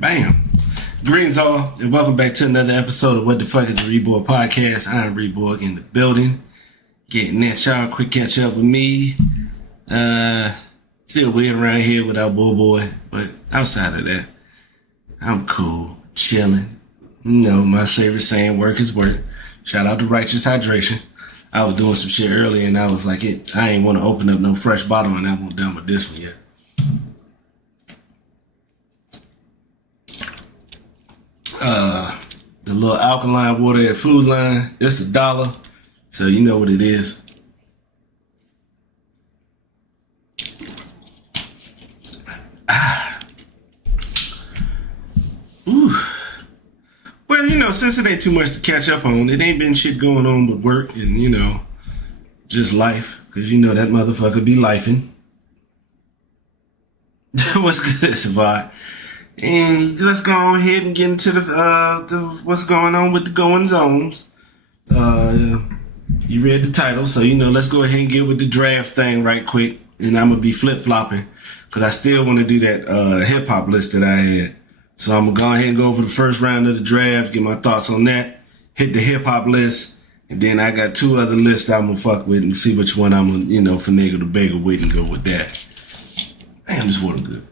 Bam. Greetings all, and welcome back to another episode of What the Fuck is a reborG podcast. I'm reborG in the building. Getting that y'all quick catch up with me. Still weird around here without boy, but outside of that, I'm cool, chilling. You know, my favorite saying, work is work. Shout out to Righteous Hydration. I was doing some shit earlier and I was like, I ain't want to open up no fresh bottle and I won't done with this one yet. The little alkaline water at Food Line, it's $1, so you know what it is. Ooh. Well, you know, since it ain't too much to catch up on, it ain't been shit going on but work and, you know, just life, because you know that motherfucker be lifing. What's good, Savard? And let's go ahead and get into the what's going on with the goings ons. You read the title, so you know, let's go ahead and get with the draft thing right quick. And I'm gonna be flip flopping because I still want to do that hip hop list that I had. So I'm gonna go ahead and go over the first round of the draft, get my thoughts on that, hit the hip hop list, and then I got two other lists I'm gonna fuck with and see which one I'm gonna, you know, finagle the bagel with and go with that. Damn, this water good.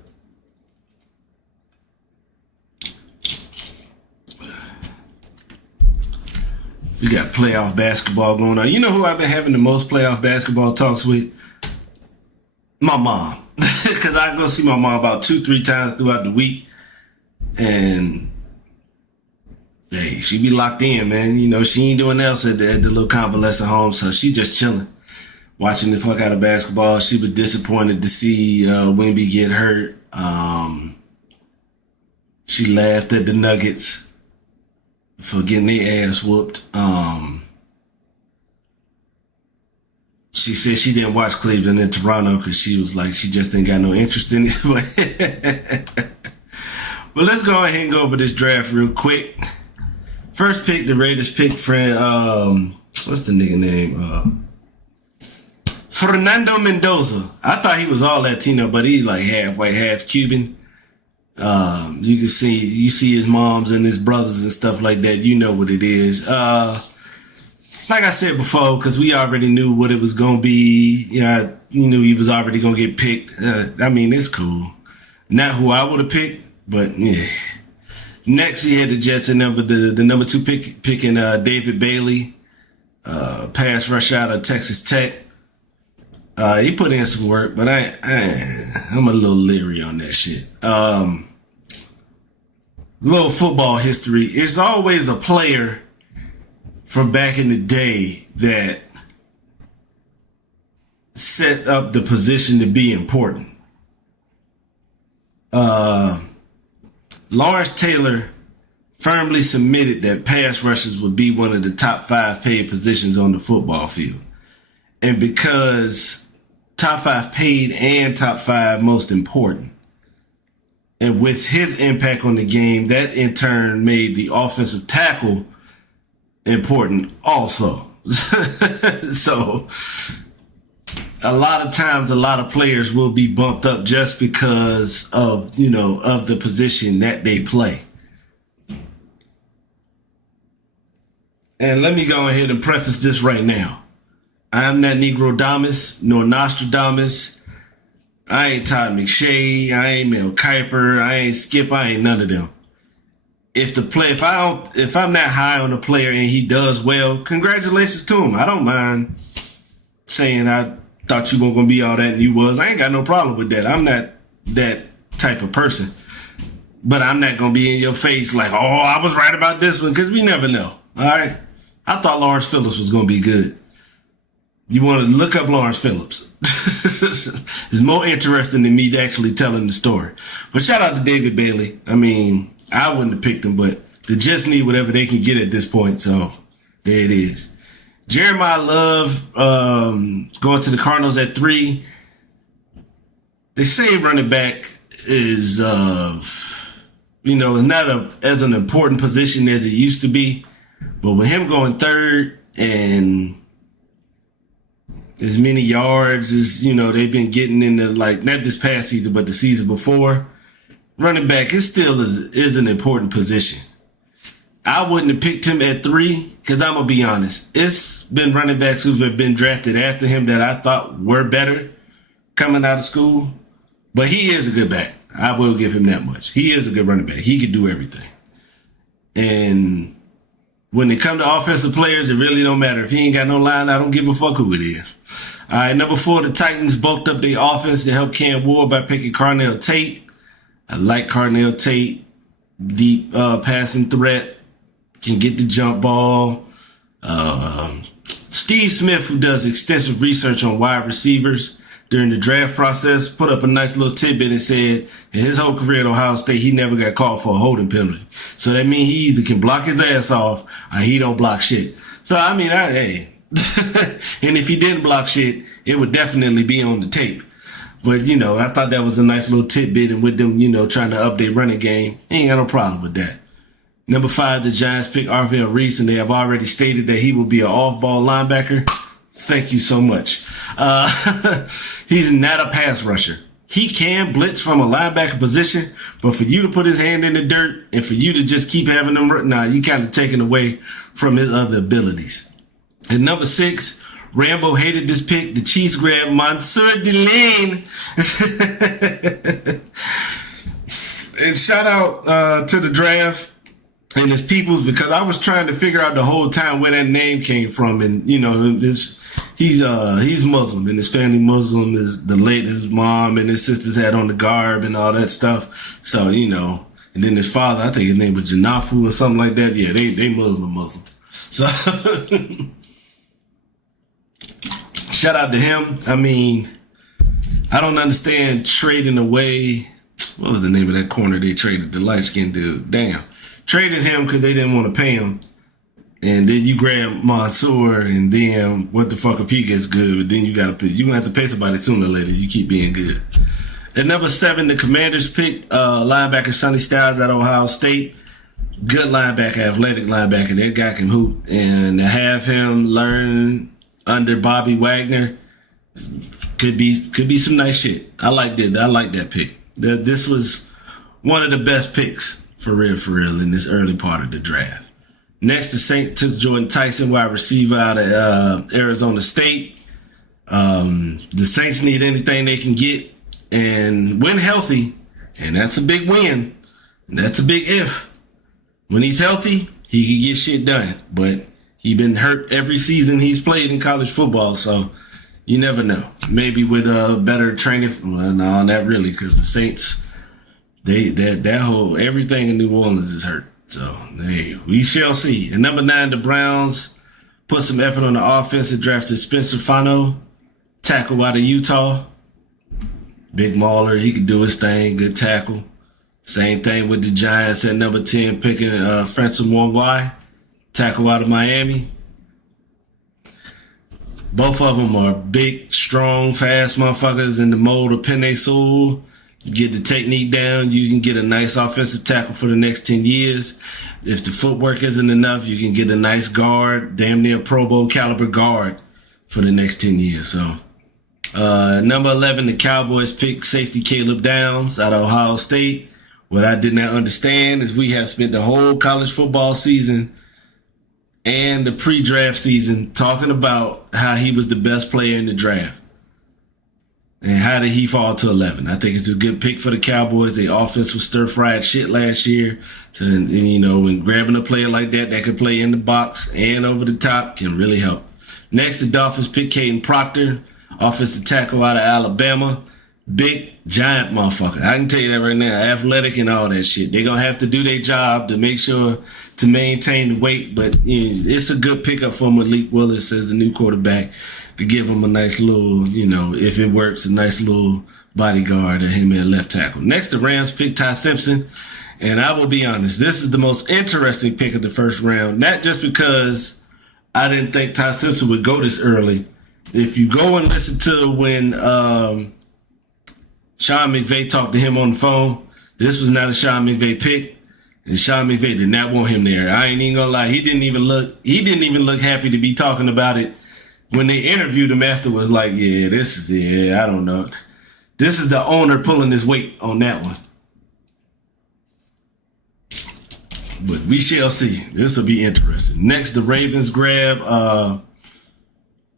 We got playoff basketball going on. You know who I've been having the most playoff basketball talks with? My mom. Because I go see my mom about 2-3 times throughout the week. And, hey, she be locked in, man. You know, she ain't doing else at the little convalescent home. So she just chilling, watching the fuck out of basketball. She was disappointed to see Wemby get hurt. She laughed at the Nuggets for getting their ass whooped. She said she didn't watch Cleveland and Toronto because she was like, she just ain't got no interest in it. But let's go ahead and go over this draft real quick. First pick, the Raiders pick what's the nigga name? Fernando Mendoza. I thought he was all Latino, but he's like half white, half Cuban. You see his moms and his brothers and stuff like that. You know what it is. Like I said before, because we already knew what it was going to be. You knew he was already going to get picked. I mean, it's cool. Not who I would have picked, but yeah. Next, he had the Jets and the number 2 picking David Bailey, pass rush out of Texas Tech. He put in some work, but I'm a little leery on that shit. Little football history. It's always a player from back in the day that set up the position to be important. Lawrence Taylor firmly submitted that pass rushers would be one of the top 5 paid positions on the football field. And because top 5 paid and top 5 most important. And with his impact on the game, that in turn made the offensive tackle important also. So a lot of times, a lot of players will be bumped up just because of, you know, of the position that they play. And let me go ahead and preface this right now. I'm not Negrodamus nor Nostradamus. I ain't Todd McShay. I ain't Mel Kiper. I ain't Skip. I ain't none of them. If I'm not high on a player and he does well, congratulations to him. I don't mind saying I thought you weren't gonna be all that and you was. I ain't got no problem with that. I'm not that type of person. But I'm not gonna be in your face like, oh, I was right about this one, because we never know. All right. I thought Lawrence Phillips was gonna be good. You want to look up Lawrence Phillips. It's more interesting than me actually telling the story. But shout out to David Bailey. I mean, I wouldn't have picked him, but the Jets need whatever they can get at this point. So there it is. Jeremiah Love going to the Cardinals at 3. They say running back is, you know, is not as an important position as it used to be. But with him going 3rd and as many yards as, you know, they've been getting in the, like, not this past season, but the season before, running back, it still is an important position. I wouldn't have picked him at 3 because I'm going to be honest. It's been running backs who have been drafted after him that I thought were better coming out of school. But he is a good back. I will give him that much. He is a good running back. He can do everything. And when it comes to offensive players, it really don't matter. If he ain't got no line, I don't give a fuck who it is. All right, number 4, the Titans bulked up their offense to help Cam Ward by picking Carnell Tate. I like Carnell Tate. Deep passing threat. Can get the jump ball. Steve Smith, who does extensive research on wide receivers during the draft process, put up a nice little tidbit and said in his whole career at Ohio State, he never got called for a holding penalty. So that means he either can block his ass off or he don't block shit. So, I mean, hey. And if he didn't block shit, it would definitely be on the tape. But, I thought that was a nice little tidbit, and with them, trying to update running game, ain't got no problem with that. Number 5, the Giants pick Arvell Reese, and they have already stated that he will be an off-ball linebacker. Thank you so much. He's not a pass rusher. He can blitz from a linebacker position, but for you to put his hand in the dirt and for you to just keep having him, you kind of taking away from his other abilities. And number 6, Rambo hated this pick. The Chiefs grabbed Monsieur Delane. And shout out to the draft and his peoples, because I was trying to figure out the whole time where that name came from. And, he's Muslim, and his family Muslim. Is the late his mom and his sisters had on the garb and all that stuff. So, and then his father, I think his name was Janafu or something like that. Yeah, they Muslims. So shout out to him. I mean, I don't understand trading away. What was the name of that corner they traded? The light-skinned dude. Damn. Traded him because they didn't want to pay him. And then you grab Mansour, and then what the fuck if he gets good? But then you're going to have to pay somebody sooner or later. You keep being good. At number 7, the Commanders picked linebacker Sonny Styles out of Ohio State. Good linebacker, athletic linebacker. That guy can hoop. And to have him learn under Bobby Wagner could be some nice shit. I like that pick. This was one of the best picks for real in this early part of the draft. Next, the Saints took Jordan Tyson, wide receiver out of Arizona State. The Saints need anything they can get and when healthy, and that's a big win. That's a big if. When he's healthy, he can get shit done. But he's been hurt every season he's played in college football, so you never know. Maybe with better training. Well, no, not really, because the Saints, that whole everything in New Orleans is hurt. So, hey, we shall see. At number 9, the Browns put some effort on the offense and drafted Spencer Fano, tackle out of Utah. Big mauler, he can do his thing, good tackle. Same thing with the Giants at number 10, picking Francis Wongwai, tackle out of Miami. Both of them are big, strong, fast motherfuckers in the mold of Penei Sewell. You get the technique down, you can get a nice offensive tackle for the next 10 years. If the footwork isn't enough, you can get a nice guard, damn near Pro Bowl caliber guard for the next 10 years. So, number 11, the Cowboys picked safety Caleb Downs out of Ohio State. What I did not understand is we have spent the whole college football season and the pre-draft season talking about how he was the best player in the draft. And how did he fall to 11? I think it's a good pick for the Cowboys. The offense was stir-fried shit last year. So, and when grabbing a player like that could play in the box and over the top can really help. Next, the Dolphins picked Caden Proctor, offensive tackle out of Alabama. Big, giant motherfucker. I can tell you that right now. Athletic and all that shit. They're going to have to do their job to make sure to maintain the weight. But it's a good pickup for Malik Willis as the new quarterback, to give him a nice little, if it works, a nice little bodyguard of him at left tackle. Next, the Rams picked Ty Simpson. And I will be honest, this is the most interesting pick of the first round. Not just because I didn't think Ty Simpson would go this early. If you go and listen to when Sean McVay talked to him on the phone, this was not a Sean McVay pick. And Sean McVay did not want him there. I ain't even gonna lie. He didn't even look happy to be talking about it. When they interviewed him afterwards, like, I don't know. This is the owner pulling his weight on that one. But we shall see. This will be interesting. Next, the Ravens grab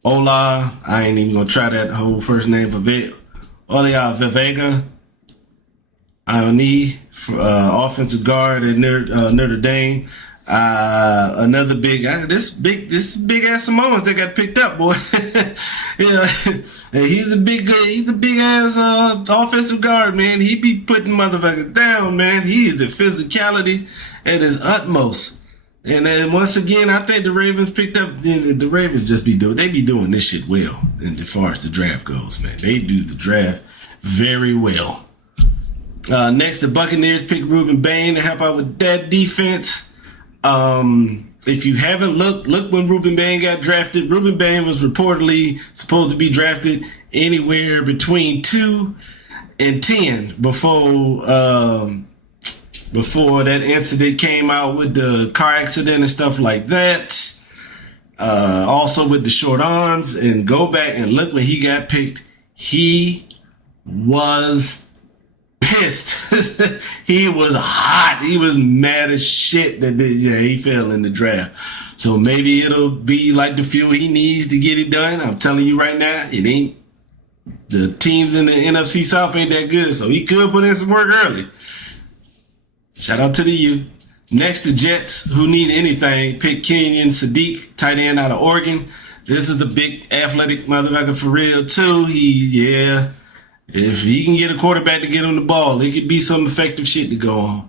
Ola. I ain't even gonna try that whole first name of it. Ola Vivega Ioni, offensive guard at Notre Dame. Another big ass Samoan that got picked up, boy. He's a big ass offensive guard, man. He be putting motherfuckers down, man. He is the physicality at his utmost. And then once again, I think the Ravens picked up. The Ravens just be doing this shit well. And as far as the draft goes, man, they do the draft very well. Next, the Buccaneers pick Ruben Bain to help out with that defense. If you haven't look when Ruben Bain got drafted. Ruben Bain was reportedly supposed to be drafted anywhere between 2 and 10 before that incident came out with the car accident and stuff like that. Also with the short arms. And go back and look when he got picked. He was pissed. He was hot. He was mad as shit that he fell in the draft. So maybe it'll be like the fuel he needs to get it done. I'm telling you right now, it ain't. The teams in the NFC South ain't that good, so he could put in some work early. Shout out to the U. Next, the Jets, who need anything, pick Kenyon Sadiq, tight end out of Oregon. This is the big athletic motherfucker for real too. If he can get a quarterback to get him the ball, it could be some effective shit to go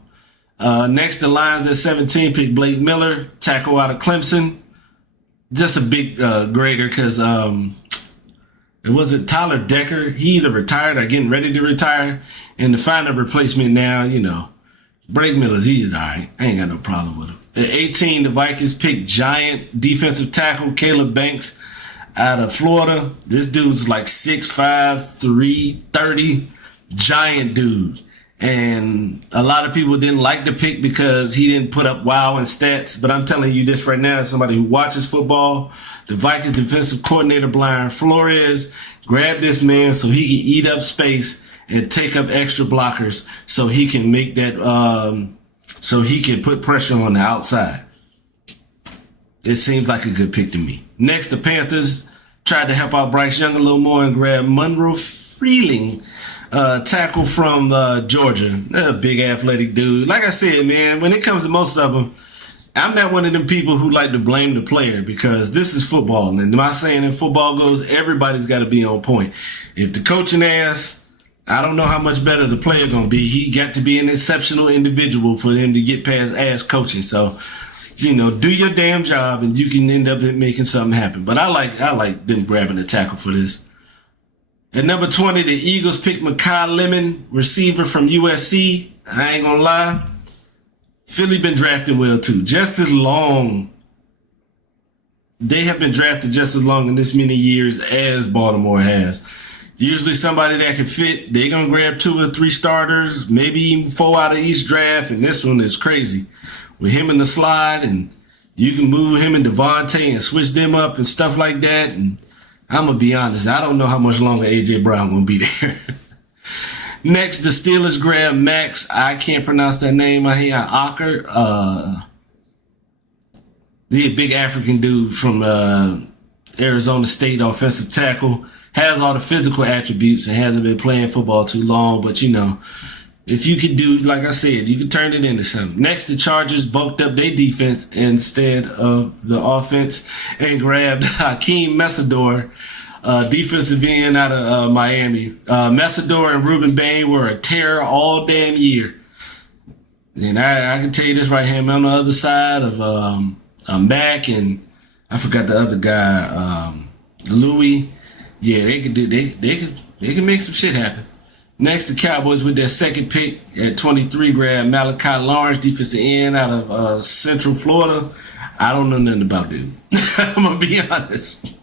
on. Next, the Lions at 17 pick Blake Miller, tackle out of Clemson. Just a big grader because it wasn't Tyler Decker. He either retired or getting ready to retire. And to find a replacement now, Blake Miller's, he is all right. I ain't got no problem with him. At 18, the Vikings pick giant defensive tackle Caleb Banks out of Florida. This dude's like 6'5", 330, giant dude. And a lot of people didn't like the pick because he didn't put up wow in stats. But I'm telling you this right now, as somebody who watches football, the Vikings defensive coordinator, Brian Flores, grabbed this man so he can eat up space and take up extra blockers so he can make that, so he can put pressure on the outside. It seems like a good pick to me. Next, the Panthers tried to help out Bryce Young a little more and grab Monroe Freeling, tackle from Georgia. A big athletic dude. Like I said, man, when it comes to most of them, I'm not one of them people who like to blame the player because this is football. And my saying in football goes, everybody's got to be on point. If the coaching ass, I don't know how much better the player going to be. He got to be an exceptional individual for him to get past ass coaching. So, do your damn job and you can end up making something happen. But I like them grabbing the tackle for this. At number 20, the Eagles picked Mekhi Lemon, receiver from USC. I ain't gonna lie. Philly been drafting well too. Just as long. They have been drafted just as long in this many years as Baltimore has. Usually somebody that can fit, they're going to grab 2 or 3 starters, maybe even 4 out of each draft. And this one is crazy. With him in the slide, and you can move him and Devontae and switch them up and stuff like that. And I'm going to be honest, I don't know how much longer A.J. Brown going to be there. Next, the Steelers grab Max. I can't pronounce that name. I hear Ocker. He's a big African dude from Arizona State, offensive tackle. Has all the physical attributes and hasn't been playing football too long. But, if you could do, like I said, you could turn it into something. Next, the Chargers bulked up their defense instead of the offense and grabbed Hakeem Messidor, defensive end out of Miami. Messidor and Ruben Bain were a terror all damn year. And I can tell you this right here, I'm on the other side of Mac and I forgot the other guy, Louis. Yeah, they can make some shit happen. Next, the Cowboys with their second pick at 23 grab Malachi Lawrence, defensive end out of Central Florida. I don't know nothing about dude. I'm going to be honest.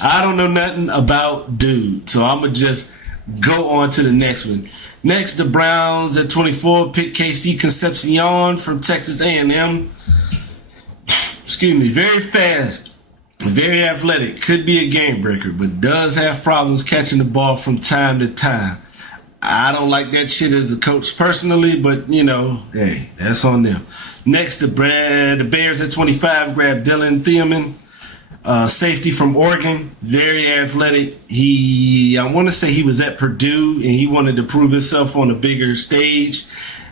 I don't know nothing about dude. So I'm going to just go on to the next one. Next, the Browns at 24 pick KC Concepcion from Texas A&M. Excuse me, very fast. Very athletic. Could be a game breaker, but does have problems catching the ball from time to time. I don't like that shit as a coach personally, but you know, hey, that's on them. Next, the Bears at 25 grabbed Dylan Thiemann, safety from Oregon, very athletic. I want to say he was at Purdue and he wanted to prove himself on a bigger stage,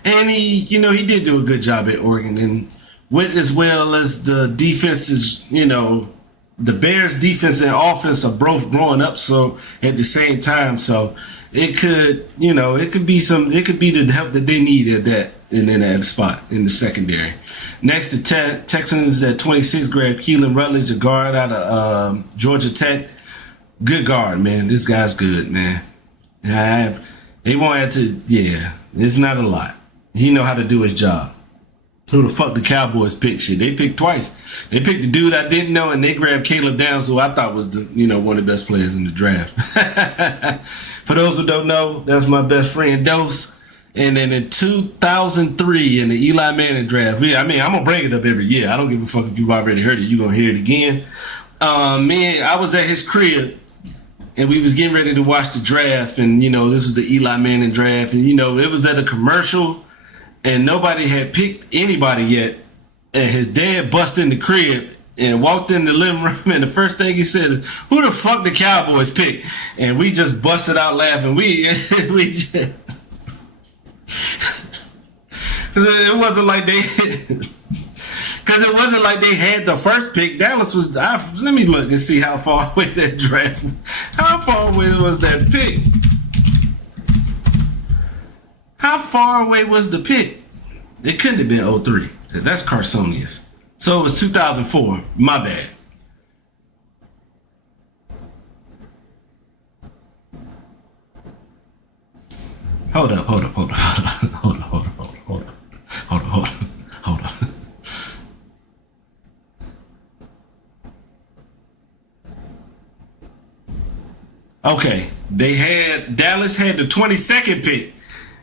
and he did do a good job at Oregon. And with as well as the defense is, the Bears defense and offense are both growing up so at the same time. So it could be the help that they need at that spot in the secondary. Next, the Texans at 26 grabbed Keelan Rutledge, a guard out of Georgia Tech. Good guard, man. This guy's good, man. They won't have to, it's not a lot. He know how to do his job. Who the fuck the Cowboys picked shit? They picked twice. They picked the dude I didn't know, and they grabbed Caleb Downs, who I thought was one of the best players in the draft. For those who don't know, that's my best friend Dose. And then in 2003, in the Eli Manning draft, I'm gonna bring it up every year. I don't give a fuck if you've already heard it. You gonna hear it again. I was at his crib, and we was getting ready to watch the draft, and this is the Eli Manning draft, and it was at a commercial. And nobody had picked anybody yet. And his dad busted in the crib and walked in the living room. And the first thing he said is, "Who the fuck the Cowboys picked?" And we just busted out laughing. It wasn't like they, because it wasn't like they had the first pick. Dallas was. Let me look and see how far away that draft. How far away was that pick? How far away was the pick? It couldn't have been 03. That's Carsonius. So it was 2004. My bad. Hold up. Okay. Dallas had the 22nd pick.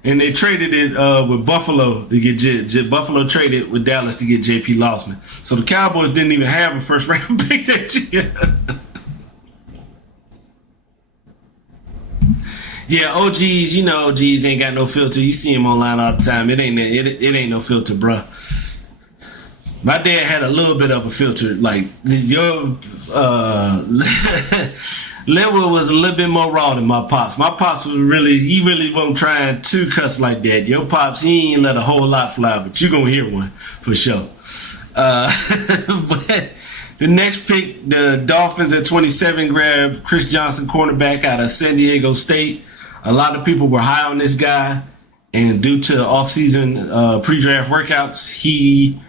And they traded it with Buffalo to get Buffalo traded with Dallas to get J.P. Losman. So the Cowboys didn't even have a first round pick that year. Yeah, OGs ain't got no filter. You see him online all the time. It ain't no filter, bruh. My dad had a little bit of a filter. Like your Linwood was a little bit more raw than my pops. My pops he really wasn't trying to cuss like that. Your pops, he ain't let a whole lot fly, but you gonna hear one for sure. But the next pick, the Dolphins at 27 grabbed Chris Johnson, cornerback out of San Diego State. A lot of people were high on this guy, and due to off-season pre-draft workouts, he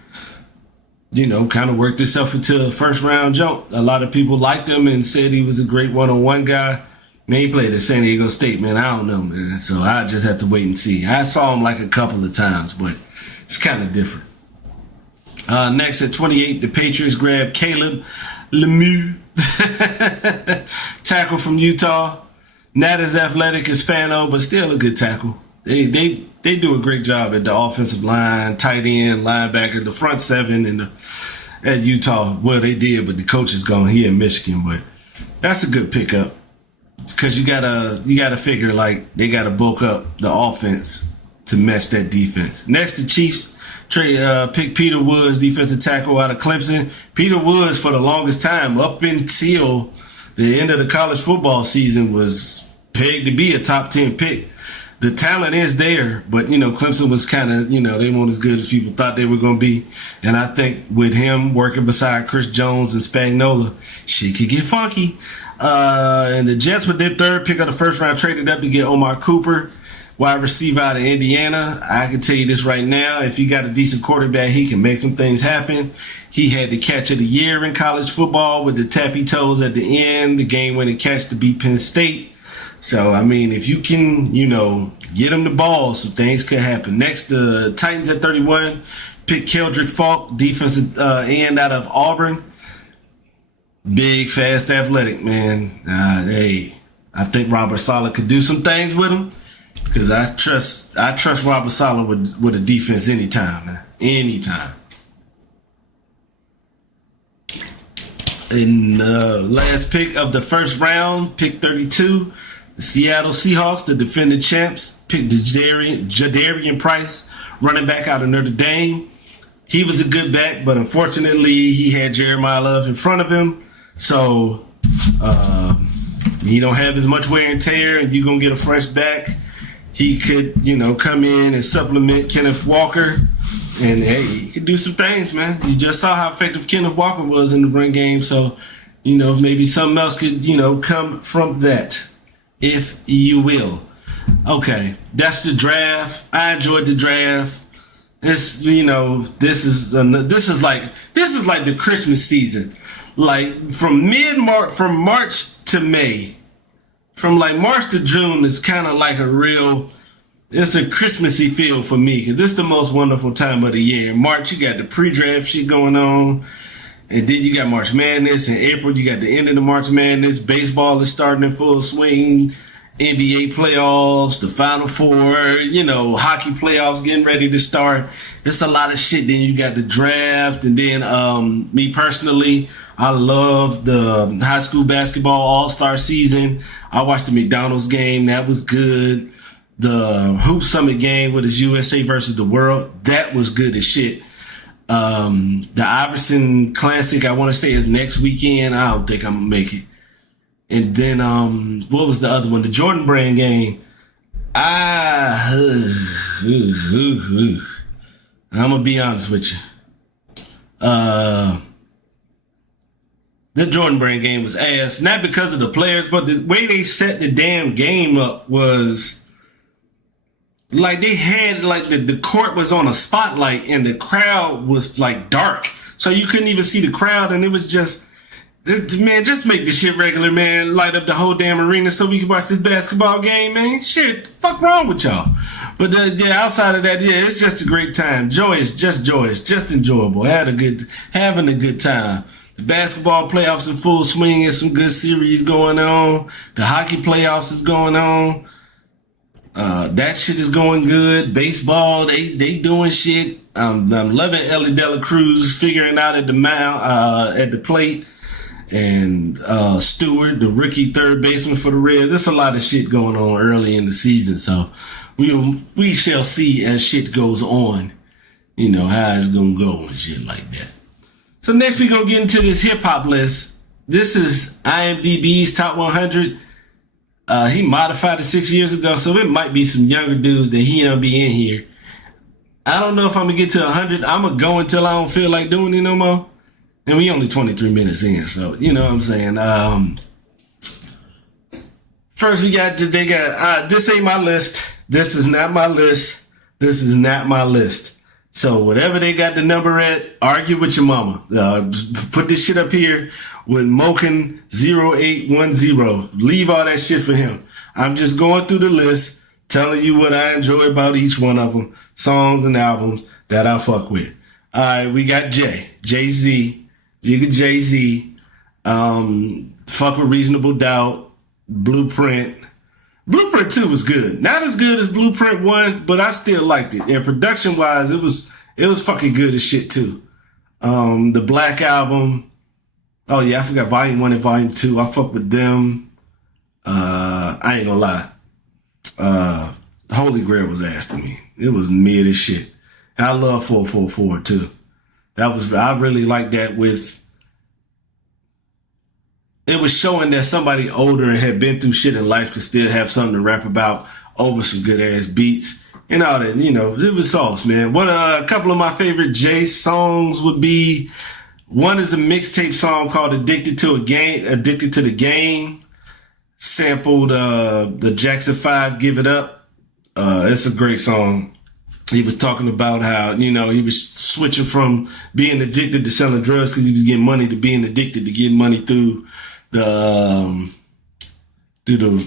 kind of worked himself into a first-round jump. A lot of people liked him and said he was a great one-on-one guy. Man, he played at San Diego State, man. I don't know, man. So I just have to wait and see. I saw him like a couple of times, but it's kind of different. Next at 28, the Patriots grabbed Caleb Lemieux, tackle from Utah. Not as athletic as Fano, but still a good tackle. They do a great job at the offensive line, tight end, linebacker, the front seven, and at Utah. Well, they did, but the coach is gone here in Michigan. But that's a good pickup. It's because you gotta figure like they gotta bulk up the offense to match that defense. Next, the Chiefs pick Peter Woods, defensive tackle out of Clemson. Peter Woods, for the longest time, up until the end of the college football season, was pegged to be a top 10 pick. The talent is there, but, Clemson was kind of, they weren't as good as people thought they were going to be. And I think with him working beside Chris Jones and Spagnuolo, shit could get funky. And the Jets, with their third pick of the first round, traded up to get Omar Cooper, wide receiver out of Indiana. I can tell you this right now. If you got a decent quarterback, he can make some things happen. He had the catch of the year in college football with the tappy toes at the end, the game-winning catch to beat Penn State. So, if you can, get him the ball, some things could happen. Next, the Titans at 31 pick Keldrick Falk, defensive end out of Auburn. Big, fast, athletic, man. Hey, I think Robert Saleh could do some things with him because I trust Robert Saleh with a defense anytime, man. Anytime. And last pick of the first round, pick 32, The Seattle Seahawks, the defending champs, picked Jadarian Price, running back out of Notre Dame. He was a good back, but unfortunately, he had Jeremiah Love in front of him. So, he don't have as much wear and tear, and you're going to get a fresh back. He could, come in and supplement Kenneth Walker. And, hey, he could do some things, man. You just saw how effective Kenneth Walker was in the run game. So, maybe something else could, come from that, if you will. Okay, that's the draft. I enjoyed the draft. This, this is like the Christmas season. Like from March to May, from like March to June is kind of like it's a Christmassy feel for me because this is the most wonderful time of the year. In March, you got the pre-draft shit going on. And then you got March Madness. In April, you got the end of the March Madness. Baseball is starting in full swing. NBA playoffs, the Final Four, hockey playoffs getting ready to start. It's a lot of shit. Then you got the draft. And then me personally, I love the high school basketball all-star season. I watched the McDonald's game. That was good. The Hoop Summit game with his USA versus the world. That was good as shit. The Iverson Classic, I want to say, is next weekend. I don't think I'm going to make it. And then, what was the other one? The Jordan Brand game. I'm going to be honest with you. The Jordan Brand game was ass. Not because of the players, but the way they set the damn game up was like they had like the court was on a spotlight and the crowd was like dark. So you couldn't even see the crowd, and it was just, man, just make this shit regular, man. Light up the whole damn arena so we can watch this basketball game, man. Shit, fuck wrong with y'all? But outside of that, it's just a great time. Joyous, just enjoyable. Having a good time. The basketball playoffs in full swing. There's some good series going on. The hockey playoffs is going on. That shit is going good. Baseball, they doing shit. I'm loving Ellie Dela Cruz figuring out at the plate. And Stewart, the rookie third baseman for the Reds. There's a lot of shit going on early in the season, so we shall see as shit goes on, how it's gonna go and shit like that. So next we gonna get into this hip hop list. This is IMDb's top 100. He modified it 6 years ago, so it might be some younger dudes that he don't be in here. I don't know if I'm gonna get to 100. I'm gonna go until I don't feel like doing it no more. And we only 23 minutes in, so you know what I'm saying. First they got this ain't my list. This is not my list. This is not my list. So whatever they got the number at, argue with your mama. Put this shit up here with Moken 0810. Leave all that shit for him. I'm just going through the list, telling you what I enjoy about each one of them, songs and albums that I fuck with. All right, we got Jay-Z, Jigga Jay-Z, fuck with Reasonable Doubt, Blueprint. Blueprint 2 was good. Not as good as Blueprint 1, but I still liked it. And production-wise, it was fucking good as shit, too. The Black Album. Oh, yeah, I forgot Volume 1 and Volume 2. I fuck with them. I ain't gonna lie. Holy Grail was ass to me. It was mid as shit. And I love 444, too. I really like that it was showing that somebody older and had been through shit in life could still have something to rap about over some good ass beats and all that. It was sauce, man. A couple of my favorite Jay songs would be, one is a mixtape song called Addicted to the Game, sampled the Jackson 5 Give It Up. It's a great song. He was talking about how, he was switching from being addicted to selling drugs because he was getting money to being addicted to getting money through the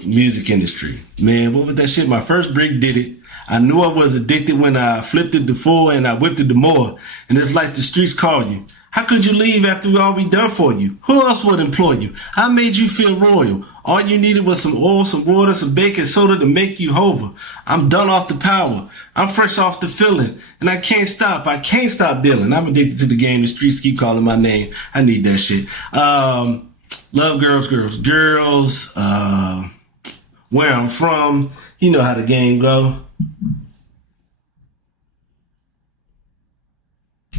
music industry. Man, what was that shit? My first brick did it. I knew I was addicted when I flipped it to 4 and I whipped it to more. And it's like the streets call you. How could you leave after all we done for you? Who else would employ you? I made you feel royal. All you needed was some oil, some water, some baking soda to make you hover. I'm done off the power. I'm fresh off the feeling. And I can't stop. I can't stop dealing. I'm addicted to the game. The streets keep calling my name. I need that shit. Love Girls. where I'm from. You know how the game go.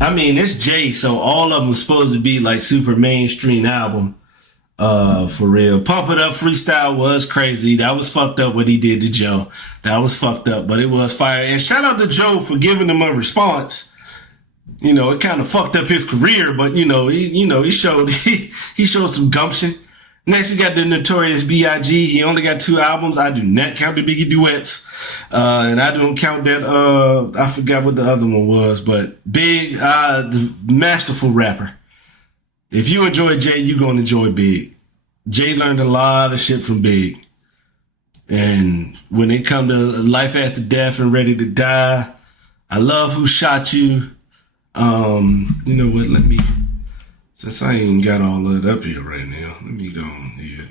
I mean, it's Jay, so all of them was supposed to be like super mainstream album. For real. Pump It Up freestyle was crazy. That was fucked up what he did to Joe. That was fucked up, but it was fire. And shout out to Joe for giving him a response. You know, it kind of fucked up his career, but he showed he showed some gumption. Next, we got the Notorious B.I.G. He only got 2 albums. I do not count the Biggie duets. And I don't count that, I forgot what the other one was, but Big, the masterful rapper. If you enjoy Jay, you're going to enjoy Big. Jay learned a lot of shit from Big. And when it come to life after death and ready to die, I love Who Shot You. You know what, since I ain't got all that up here right now, let me go on here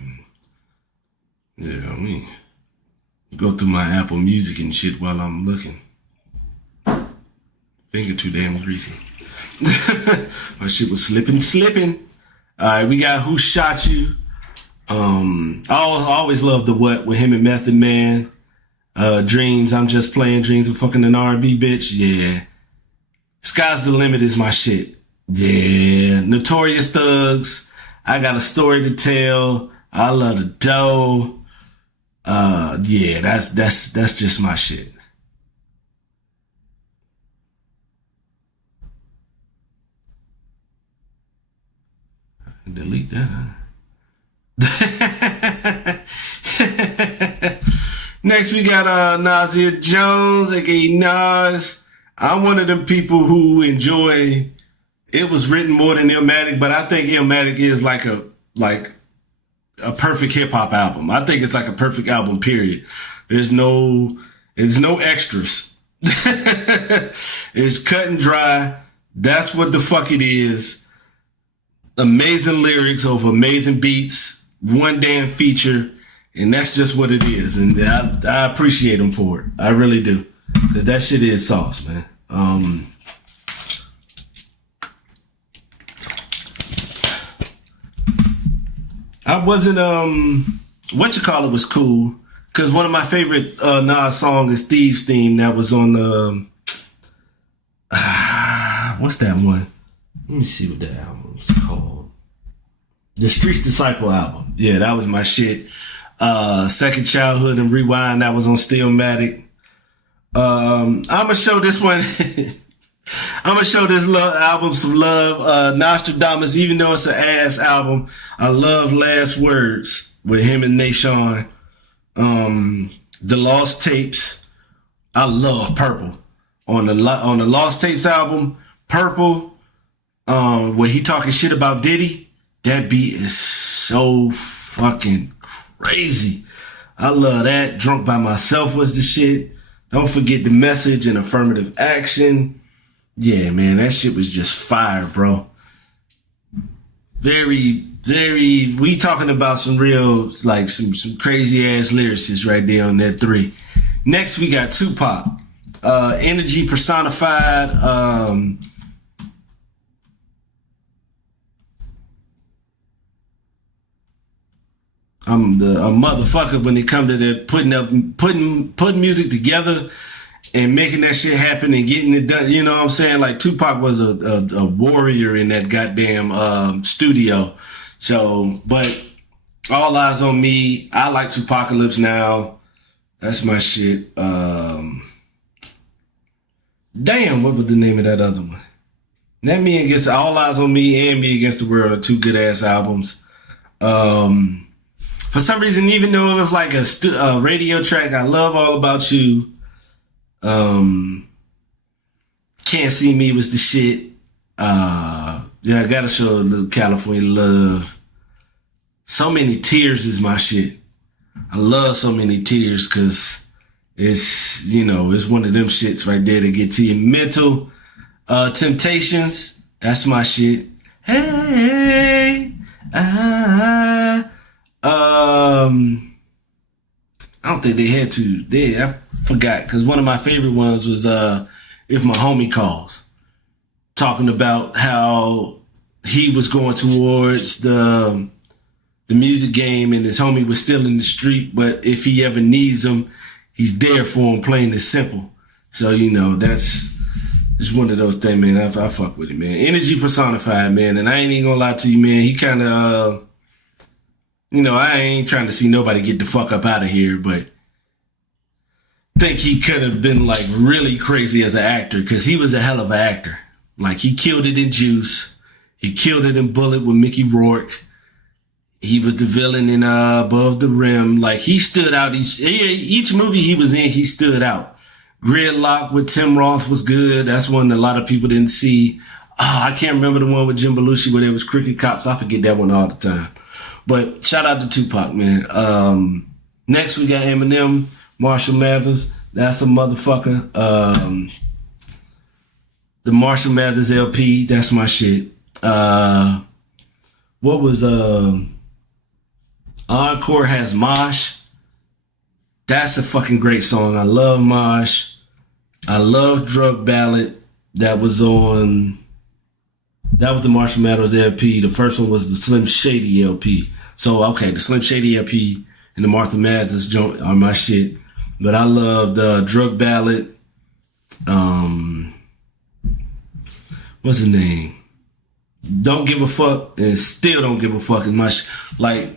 and, go through my Apple Music and shit while I'm looking. Finger too damn greasy. My shit was slipping. All right, we got Who Shot You. I always loved the What with him and Method Man. Dreams, I'm just playing dreams with fucking an R&B bitch. Yeah. Sky's the Limit is my shit. Yeah. Notorious Thugs. I got a story to tell. I love the dough. Yeah, that's just my shit. Delete that, huh? Next, we got Nasir Jones, aka Nas. I'm one of them people who enjoy It Was Written more than Illmatic, but I think Illmatic is like a perfect hip hop album. I think it's like a perfect album, period. There's no extras. It's cut and dry. That's what the fuck it is. Amazing lyrics over amazing beats, one damn feature, and that's just what it is. And I appreciate them for it. I really do. Cause that shit is sauce, man. I wasn't, was cool. Cause one of my favorite, Nas songs is Thieves Theme that was on the, what's that one? Let me see what that album was called. The Streets Disciple album. Yeah, that was my shit. Second Childhood and Rewind, that was on Stillmatic. I'ma show this one. I'ma show this album some love. Nostradamus, even though it's an ass album, I love Last Words with him and Nashawn. The Lost Tapes, I love Purple. On the Lost Tapes album, Purple, when he talking shit about Diddy, that beat is so fucking crazy. I love that. Drunk by Myself was the shit. Don't forget The Message and Affirmative Action. Yeah, man, that shit was just fire, bro. Very, we talking about some real, like some crazy ass lyricists right there on that 3. Next, we got Tupac. Energy personified. I'm a motherfucker when it comes to that putting music together and making that shit happen and getting it done. You know what I'm saying? Like Tupac was a warrior in that goddamn studio. So, but All Eyes on Me. I like Tupacalypse Now. That's my shit. Damn, what was the name of that other one? That Me Against All Eyes on Me and Me Against the World are 2 good ass albums. For some reason, even though it was like a radio track, I love All About You. Can't See Me was the shit. Yeah, I gotta show a little California Love. So Many Tears is my shit. I love So Many Tears because it's one of them shits right there that get to your mental. Temptations, that's my shit. Hey, I don't think they had to. I forgot because one of my favorite ones was If My Homie Calls, talking about how he was going towards the the music game and his homie was still in the street, but if he ever needs him, he's there for him, plain and simple. So, you know, that's it's one of those things, man. I fuck with it, man. Energy personified, man. And I ain't even gonna lie to you, man. He kind of, you know, I ain't trying to see nobody get the fuck up out of here, but think he could have been like really crazy as an actor because he was a hell of an actor. Like he killed it in Juice. He killed it in Bullet with Mickey Rourke. He was the villain in Above the Rim. Like he stood out. Each movie he was in, he stood out. Gridlock with Tim Roth was good. That's one that a lot of people didn't see. Oh, I can't remember the one with Jim Belushi where there was cricket cops. I forget that one all the time. But shout out to Tupac, man. Next we got Eminem, Marshall Mathers. That's a motherfucker. The Marshall Mathers LP. That's my shit. What was Encore has Mosh. That's a fucking great song. I love Mosh. I love Drug Ballad. That was the Marshall Mathers LP. The first one was the Slim Shady LP. So, okay, the Slim Shady LP and the Martha Mathers joint are my shit. But I loved Drug Ballad. What's his name? Don't Give a Fuck and Still Don't Give a Fuck is my like,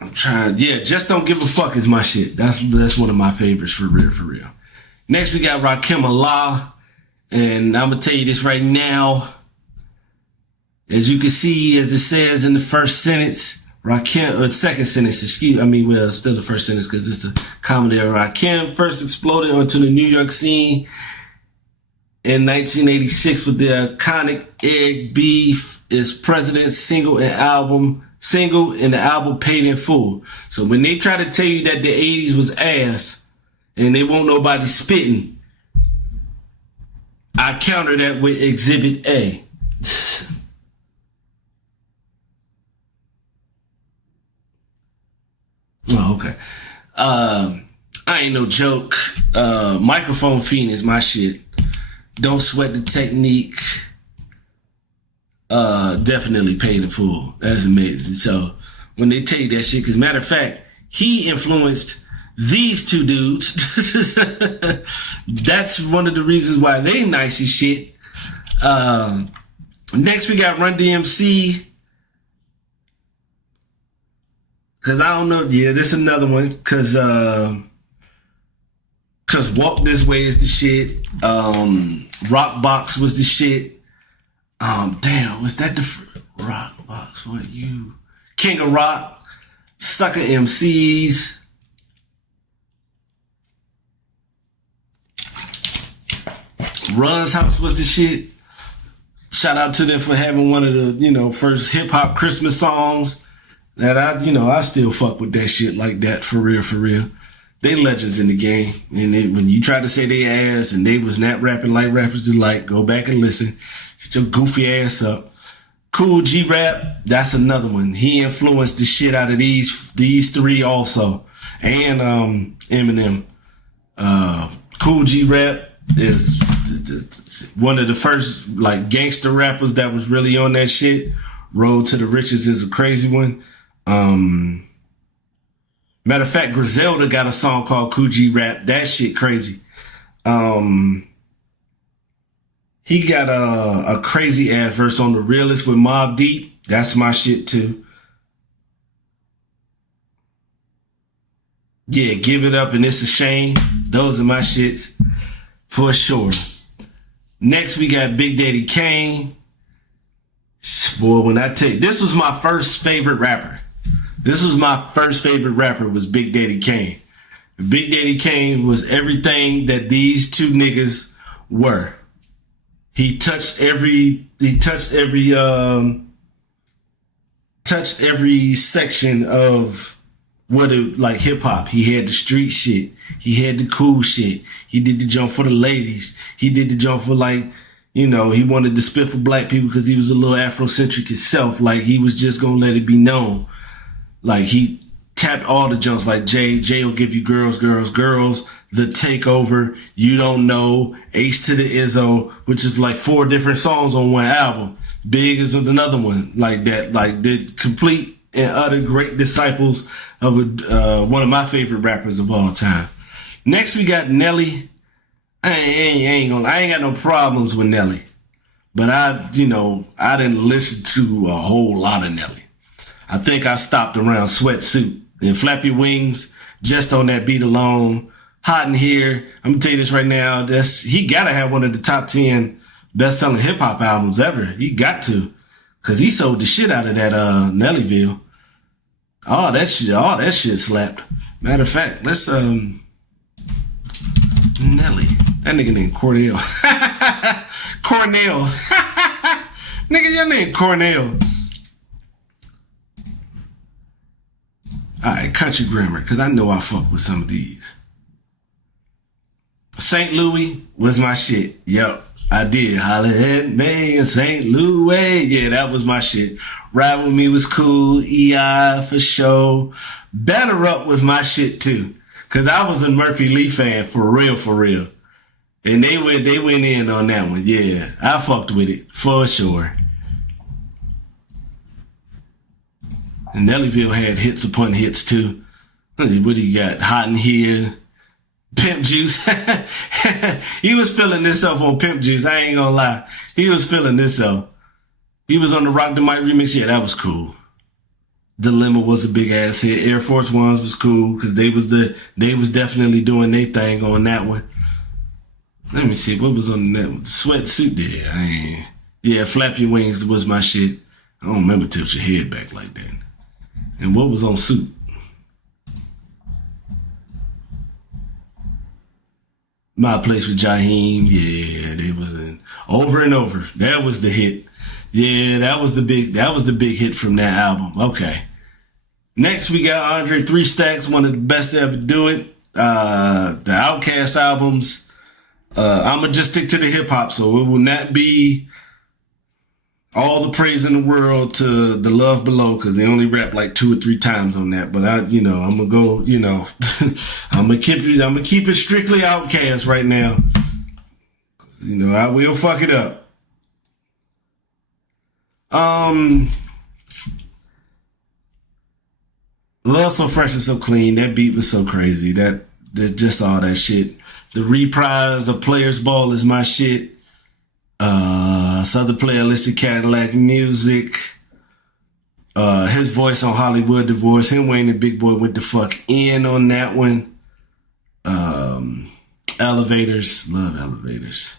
I'm trying, yeah, Just Don't Give a Fuck is my shit. That's one of my favorites for real, for real. Next we got Rakim Allah, and I'm gonna tell you this right now. As you can see, as it says in the first sentence, second sentence, still the first sentence because it's a comedy. Rakim first exploded onto the New York scene in 1986 with the iconic Eric B. is President's single and the album Paid in Full. So when they try to tell you that the 80s was ass and they won't nobody spitting, I counter that with Exhibit A. Oh, okay. I ain't no joke. Microphone Fiend is my shit. Don't Sweat the Technique. Definitely Paid in Full. That's amazing. So when they tell you that shit, because matter of fact, he influenced these two dudes. That's one of the reasons why they nice as shit. Next we got Run DMC. Cause I don't know, yeah, this is another one. Cause Walk This Way is the shit. Rock Box was the shit. Damn, was that the Rock Box? What you? King of Rock, Sucker MCs. Run's House was the shit. Shout out to them for having one of the, first hip hop Christmas songs. That I still fuck with that shit like that for real, for real. They legends in the game. And when you try to say they ass and they was not rapping like rappers is like, go back and listen. Shut your goofy ass up. Cool G Rap, that's another one. He influenced the shit out of these three also. And Eminem. Cool G Rap is one of the first like gangster rappers that was really on that shit. Road to the Riches is a crazy one. Matter of fact, Griselda got a song called Coogee Rap. That shit crazy. He got a crazy ass verse on The Realest with Mobb Deep. That's my shit too. Yeah, Give It Up and It's a Shame. Those are my shits for sure. Next we got Big Daddy Kane. Boy, when I tell you, this was my first favorite rapper. Was Big Daddy Kane. Big Daddy Kane was everything that these two niggas were. He touched every section of what it like hip hop. He had the street shit. He had the cool shit. He did the jump for the ladies. He did the jump for he wanted to spit for black people because he was a little Afrocentric himself. Like he was just gonna let it be known. Like he tapped all the jumps like Jay will give you girls, girls, girls, The Takeover, You Don't Know, H to the Izzo, which is like 4 different songs on one album. Big is another one like that. Like the complete and other great disciples of one of my favorite rappers of all time. Next, we got Nelly. I ain't got no problems with Nelly, but I didn't listen to a whole lot of Nelly. I think I stopped around Sweatsuit and Flappy Wings just on that beat alone. Hot in Here. I'm gonna tell you this right now. He gotta have one of the top 10 best-selling hip-hop albums ever. He got to, cause he sold the shit out of that Nellyville. Oh, that shit slapped. Matter of fact, let's Nelly. That nigga named Cornell. Cornell. Nigga, your name Cornell. Alright, country grammar, cause I know I fuck with some of these. St. Louis was my shit. Yep, I did. Holla at me in St. Louis. Yeah, that was my shit. Ride With Me was cool. EI for sure. Batter Up was my shit too. Cause I was a Murphy Lee fan for real. And they went in on that one. Yeah, I fucked with it for sure. And Nellyville had hits upon hits too. What do you got? Hot in Here. Pimp Juice. He was feeling this up on Pimp Juice. I ain't gonna lie. He was feeling this up. He was on the Rock the Mic remix. Yeah, that was cool. Dilemma was a big ass hit. Air Force Ones was cool because they was definitely doing their thing on that one. Let me see what was on that one. Sweatsuit there. Yeah, Flappy Wings was my shit. I don't remember Tilt Your Head Back like that. And what was on Suit? My Place with Jaheim. Yeah, they was in Over and Over. That was the hit. Yeah, that was the big hit from that album. Okay. Next we got Andre 3 Stacks, one of the best to ever do it. The Outkast albums. I'ma just stick to the hip hop, so it will not be all the praise in the world to The Love Below, because they only rap like 2 or 3 times on that. But I'm gonna go, I'm gonna keep it strictly Outkast right now. I will fuck it up. Love So Fresh and So Clean. That beat was so crazy. That just all that shit. The reprise of Players Ball is my shit. Southern Player Listed Cadillac Music. His voice on Hollywood Divorce. Him, Wayne, and Big Boy went the fuck in on that one. Elevators. Love Elevators.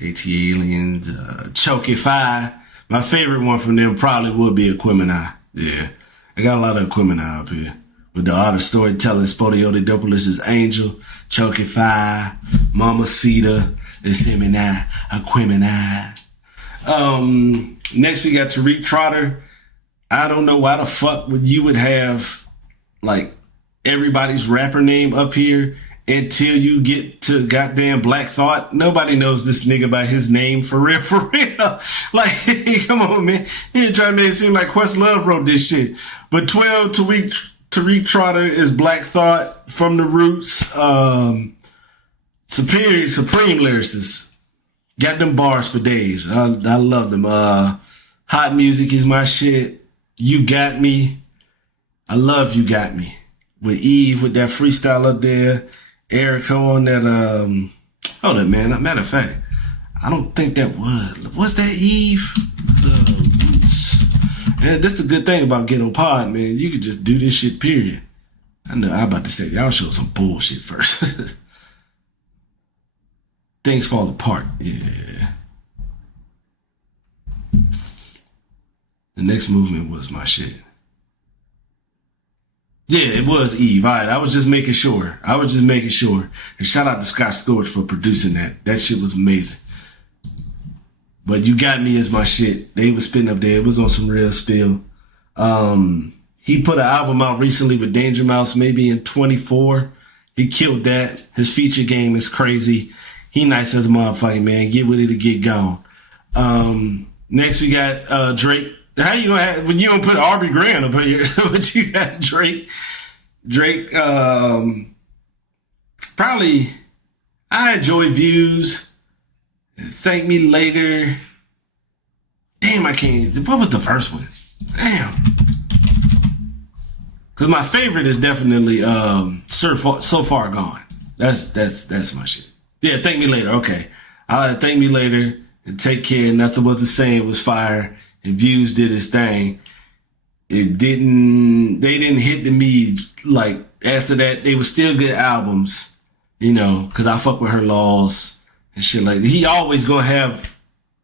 AT Aliens. Chokify. My favorite one from them probably would be Aquemini. Yeah. I got a lot of Aquemini up here. With the art of storytelling, Spodiodopolis is Angel, Chokify, Mamacita, it's him and I, Aquemini. Next we got Tariq Trotter. I don't know why the fuck you would have like everybody's rapper name up here until you get to goddamn Black Thought. Nobody knows this nigga by his name for real. Like, come on, man. He ain't trying to make it seem like Questlove wrote this shit. But 12 Tariq Trotter is Black Thought from the Roots. Supreme lyricist. Got them bars for days. I love them. Hot Music is my shit. You Got Me. I love You Got Me. With Eve, with that freestyle up there. Erica on that, hold up, man. Matter of fact, I don't think that was that Eve? And that's the good thing about Ghetto Pod, man. You can just do this shit, period. I know I'm about to say, y'all show some bullshit first. Things Fall Apart, yeah. The Next Movement was my shit. Yeah, it was Eve. All right, I was just making sure. And shout out to Scott Storch for producing that. That shit was amazing. But You Got Me is my shit. They was spitting up there. It was on some real spill. He put an album out recently with Danger Mouse, maybe in 24. He killed that. His feature game is crazy. He nice as a motherfucker, man. Get with it or get gone. Next we got Drake. How you gonna have when you don't put Aubrey Graham up here? But you got Drake. Probably I Enjoy Views. Thank Me Later. Damn, I can't. What was the first one? Damn. Because my favorite is definitely So Far Gone. That's my shit. Yeah, Thank Me Later. Okay. Thank Me Later and Take Care. Nothing Was the Same was fire. And Views did its thing. They didn't hit me like after that. They were still good albums, you know, because I fuck with Her Laws and shit like that. He always gonna have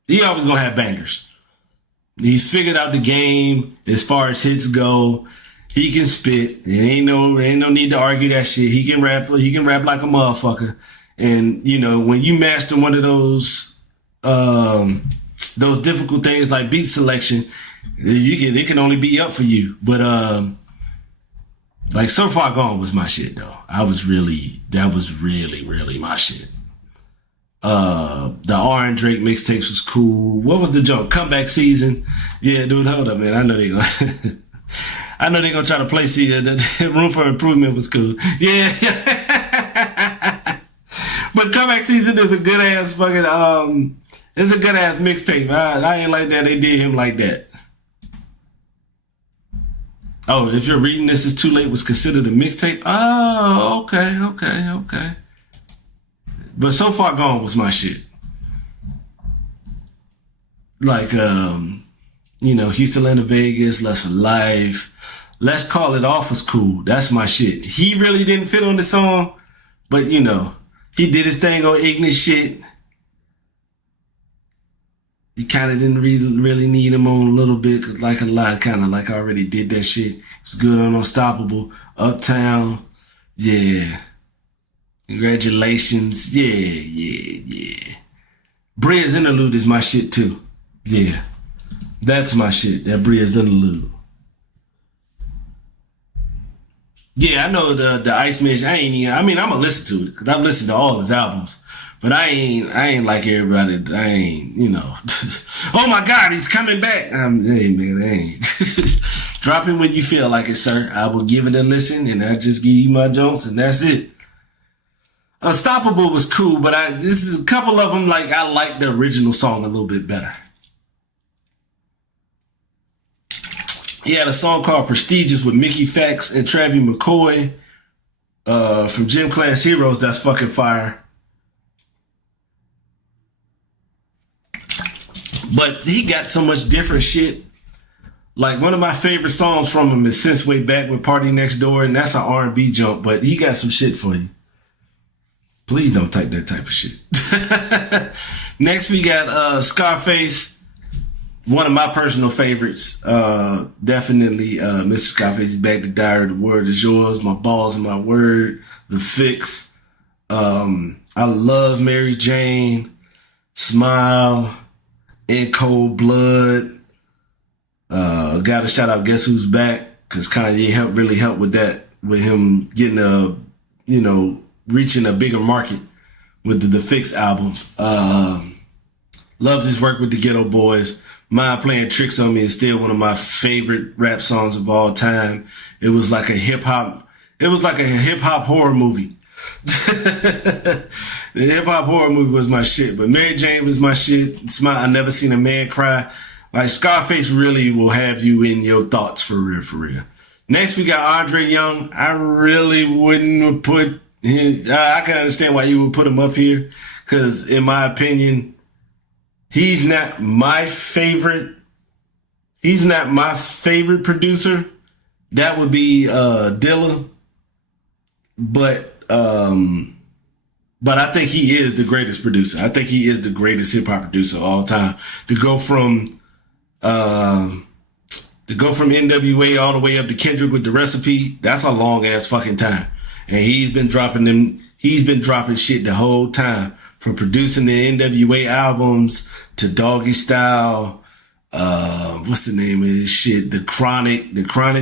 bangers. He's figured out the game as far as hits go. He can spit. There ain't no need to argue that shit. He can rap like a motherfucker. And you know, when you master one of those difficult things like beat selection, it can only be up for you. But like So Far Gone was my shit though. That was really my shit. The R and Drake mixtapes was cool. What was the joke? Comeback Season. Yeah, dude, hold up, man. I know they gonna try to play the Room for Improvement was cool. Yeah. But Comeback Season is a good ass fucking it's a good ass mixtape. I ain't like that they did him like that. Oh, if you're reading This Is Too Late was considered a mixtape. Oh, okay. But So Far Gone was my shit. Like, you know, Houston, Atlanta, Vegas, Lust for Life. Let's Call It Off was cool. That's my shit. He really didn't fit on the song, but you know, he did his thing on ignorant shit. You kind of didn't really need him on a little bit, cause like a lot, kind of like I already did that shit. It was good on Unstoppable, Uptown, yeah. Congratulations, yeah. Bria's Interlude is my shit too, yeah. That's my shit, that Bria's Interlude. Yeah, I know the Iceman. I'm gonna listen to it because I've listened to all his albums, but I ain't like everybody. I ain't, you know. Oh my God, he's coming back. Hey man, I ain't. Drop it when you feel like it, sir. I will give it a listen, and I just give you my jokes, and that's it. Unstoppable was cool, but this is a couple of them. Like I like the original song a little bit better. He had a song called Prestigious with Mickey Fax and Travie McCoy from Gym Class Heroes. That's fucking fire. But he got so much different shit. Like one of my favorite songs from him is Since Way Back with Party Next Door, and that's an R&B jump, but he got some shit for you. Please don't type that type of shit. Next we got Scarface. One of my personal favorites, definitely Mr. Scarface, Back to Diary, The Word Is Yours, My Balls and My Word, The Fix. I love Mary Jane, Smile, In Cold Blood. Got to shout out Guess Who's Back, because Kanye really helped with that, with him getting reaching a bigger market with the Fix album. Loves his work with the Ghetto Boys. Mind Playing Tricks on Me is still one of my favorite rap songs of all time. It was like a hip hop horror movie. The hip hop horror movie was my shit, but Mary Jane was my shit. Smile, I Never Seen a Man Cry. Like Scarface really will have you in your thoughts for real. Next we got Andre Young. I really wouldn't put him, I can understand why you would put him up here, because in my opinion, he's not my favorite producer. That would be Dilla. But I think he is the greatest producer. I think he is the greatest hip hop producer of all time. To go from NWA all the way up to Kendrick with The Recipe, that's a long ass fucking time. And he's been dropping shit the whole time. From producing the NWA albums to Doggy Style, what's the name of this shit? The Chronic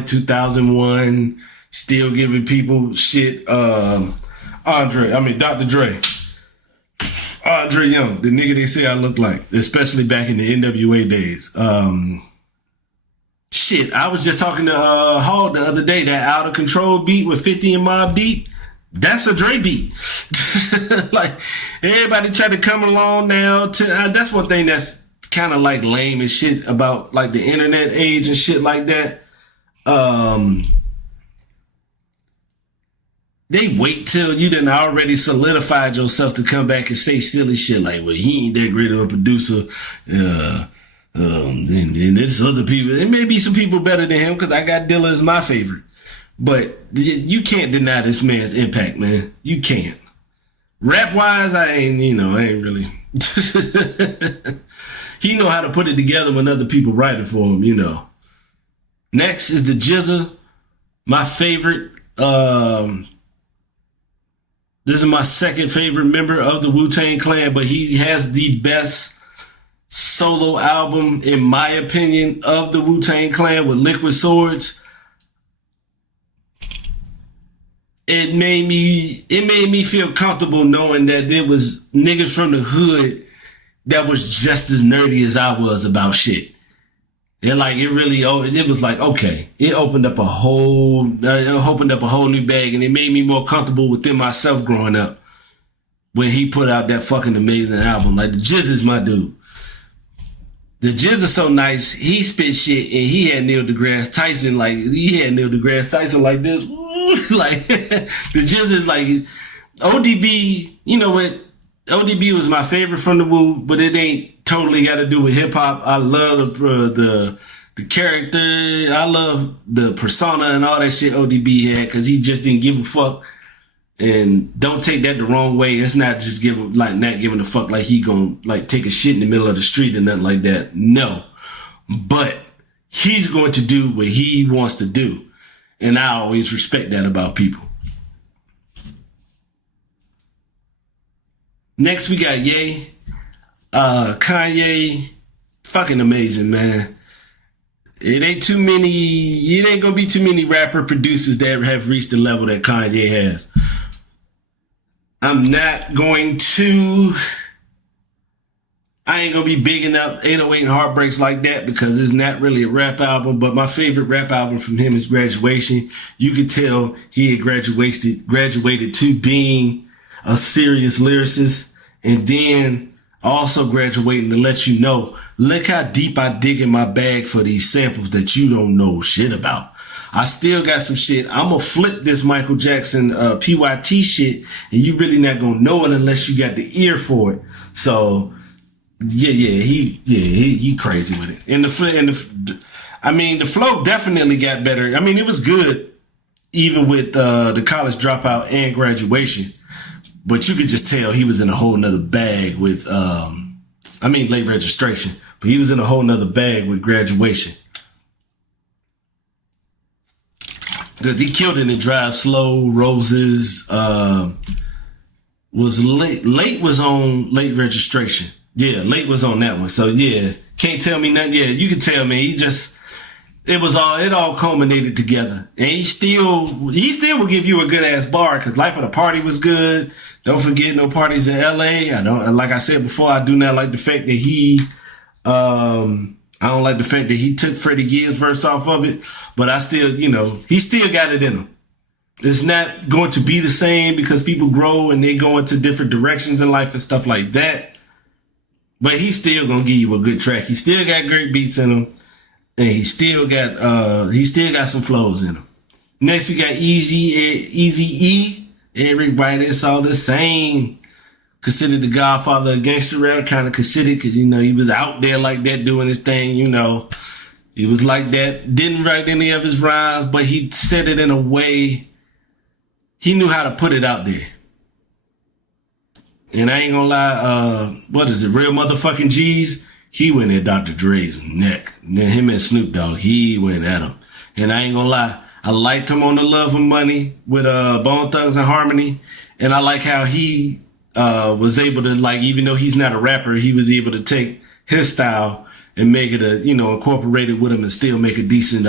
2001, still giving people shit. Dr. Dre. Andre Young, the nigga they say I look like, especially back in the NWA days. Shit, I was just talking to Hall the other day, that Out of Control beat with 50 and Mobb Deep. That's a Dre beat. Like, everybody try to come along now. That's one thing that's kind of like lame and shit about like the internet age and shit like that. They wait till you done already solidified yourself to come back and say silly shit like, well, he ain't that great of a producer. And there's other people. There may be some people better than him because I got Dilla as my favorite. But you can't deny this man's impact, man. You can't. Rap wise, I ain't really. He know how to put it together when other people write it for him, Next is the GZA, my favorite. This is my second favorite member of the Wu-Tang Clan, but he has the best solo album, in my opinion, of the Wu-Tang Clan with Liquid Swords. It made me feel comfortable knowing that there was niggas from the hood that was just as nerdy as I was about shit. And it was like, okay, it opened up a whole new bag, and it made me more comfortable within myself growing up when he put out that fucking amazing album. Like, the GZA is my dude. The GZA is so nice. He spit shit, and he had Neil deGrasse Tyson like this. Like, the GZA is like ODB. You know what? ODB was my favorite from the Wu, but it ain't totally got to do with hip hop. I love the character. I love the persona and all that shit ODB had, because he just didn't give a fuck. And don't take that the wrong way. It's not just not giving a fuck like he gonna like take a shit in the middle of the street and nothing like that. No, but he's going to do what he wants to do, and I always respect that about people. Next, we got Ye. Kanye, fucking amazing, man. It ain't gonna be too many rapper producers that have reached the level that Kanye has. I ain't gonna be bigging up 808 and Heartbreaks like that, because it's not really a rap album, but my favorite rap album from him is Graduation. You could tell he had graduated to being a serious lyricist, and then also graduating to let you know, look how deep I dig in my bag for these samples that you don't know shit about. I still got some shit. I'm gonna flip this Michael Jackson PYT shit, and you really not gonna know it unless you got the ear for it. So he crazy with it. And the flow definitely got better. I mean, it was good even with the College Dropout and Graduation, but you could just tell he was in a whole nother bag with Late Registration, but he was in a whole nother bag with Graduation. Because he killed it in Drive Slow, Roses, was late was on Late Registration. Yeah, Late was on that one. So yeah, can't tell me nothing. Yeah, you can tell me. It all culminated together. And he still will give you a good ass bar, because Life of the Party was good. Don't forget No Parties in LA. Like I said before, I do not like the fact that I don't like the fact that he took Freddie Gibbs' verse off of it, but I still, he still got it in him. It's not going to be the same because people grow and they go into different directions in life and stuff like that. But he's still going to give you a good track. He still got great beats in him, and he still got some flows in him. Next, we got Eazy-E. Everybody, it's all the same. Considered the godfather of gangster rap, kind of considered, because, he was out there like that doing his thing, He was like that, didn't write any of his rhymes, but he said it in a way, he knew how to put it out there. And I ain't gonna lie, Real Motherfucking G's? He went at Dr. Dre's neck. Then him and Snoop Dogg, he went at him. And I ain't gonna lie, I liked him on The Love of Money with Bone Thugs and Harmony, and I like how he was able to, like, even though he's not a rapper, he was able to take his style and make it incorporate it with him and still make a decent,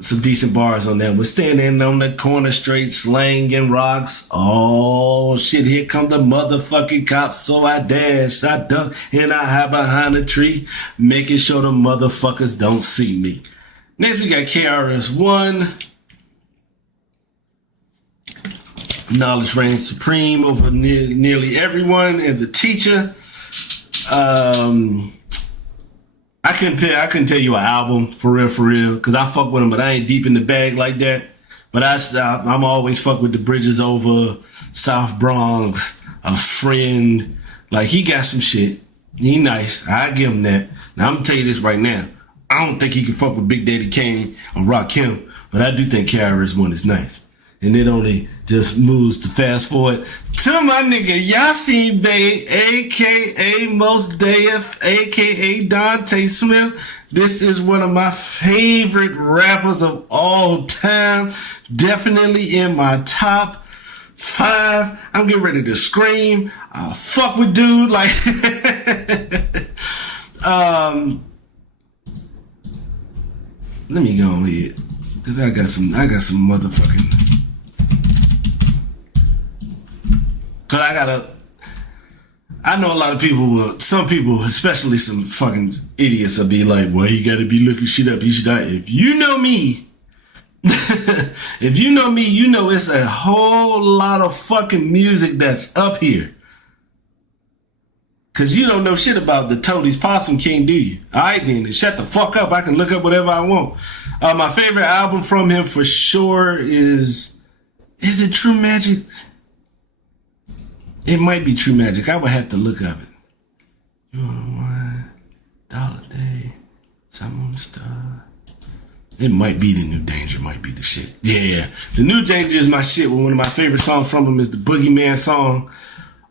some decent bars on that. We're standing on the corner straight slanging rocks. Oh shit, here come the motherfucking cops. So I dash, I duck, and I hide behind a tree, making sure the motherfuckers don't see me. Next we got KRS-One. Knowledge reigns supreme over nearly everyone, and the teacher. I couldn't tell you an album for real, because I fuck with him, but I ain't deep in the bag like that. But I'm always fuck with the Bridges Over, South Bronx, A Friend. Like, he got some shit. He nice. I give him that. Now, I'm gonna tell you this right now. I don't think he can fuck with Big Daddy Kane or Rakim, but I do think KRS-One is nice. And it only just moves to fast forward to my nigga Yasin Bey, a.k.a. Mos Def, a.k.a. Dante Smith. This is one of my favorite rappers of all time. Definitely in my top 5. I'm getting ready to scream. I'll fuck with dude. Like, let me go on here. Cause I got some motherfucking. Cause I know a lot of people some people, especially some fucking idiots, will be like, well, you gotta be looking shit up. You should not. If you know me, if you know me, you know it's a whole lot of fucking music that's up here. Cause you don't know shit about the Toadies Possum King, do you? Alright then, shut the fuck up. I can look up whatever I want. My favorite album from him for sure is it True Magic? It might be True Magic. I would have to look up it. You want $1 day, something on the star. It might be The New Danger, might be the shit. Yeah, The New Danger is my shit. One of my favorite songs from him is the Boogeyman song.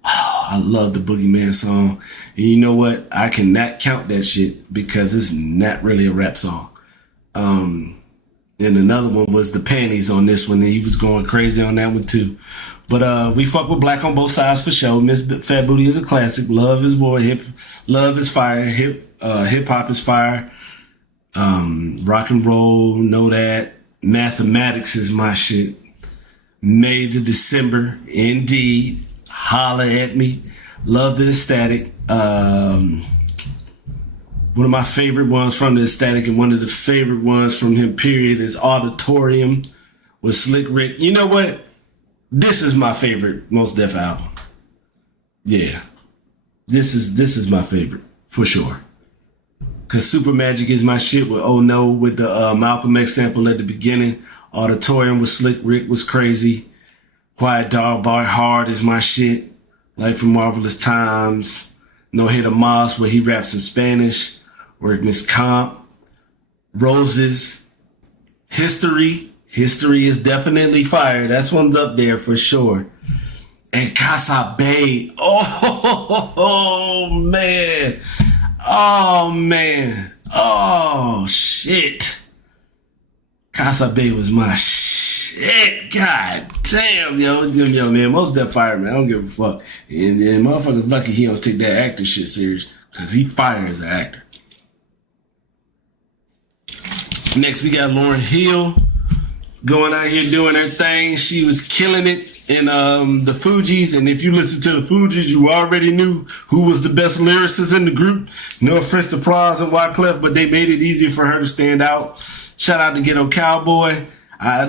Oh, I love the Boogeyman song. And you know what? I cannot count that shit because it's not really a rap song. And another one was the Panties on this one. And he was going crazy on that one too. But we fuck with Black on Both Sides for sure. Miss Fat Booty is a classic. Love is war. Love is fire. Hip hop is fire. Rock and roll, know that. Mathematics is my shit. May to December, indeed. Holla at me. Love the Ecstatic. One of my favorite ones from the Ecstatic and one of the favorite ones from him, period, is Auditorium with Slick Rick. You know what? This is my favorite Mos Def album. Yeah. This is my favorite, for sure. Cause Super Magic is my shit with Oh No, with the Malcolm X sample at the beginning. Auditorium with Slick Rick was crazy. Quiet Dog Bar Hard is my shit. Life from Marvelous Times. No Hit a Moss where he raps in Spanish. Workman's Comp. Roses. History. History is definitely fire. That's one's up there for sure. And Casa Bay. Oh, man. Oh, man. Oh, shit. Casa Bay was my shit. God damn, yo, man. Mos Def fire, man. I don't give a fuck. And motherfuckers lucky he don't take that actor shit serious. Because he fire as an actor. Next, we got Lauryn Hill. Going out here doing her thing. She was killing it in the Fugees. And if you listen to the Fugees, you already knew who was the best lyricist in the group. No offense to Pras and Wyclef, but they made it easier for her to stand out. Shout out to Ghetto Cowboy. I'm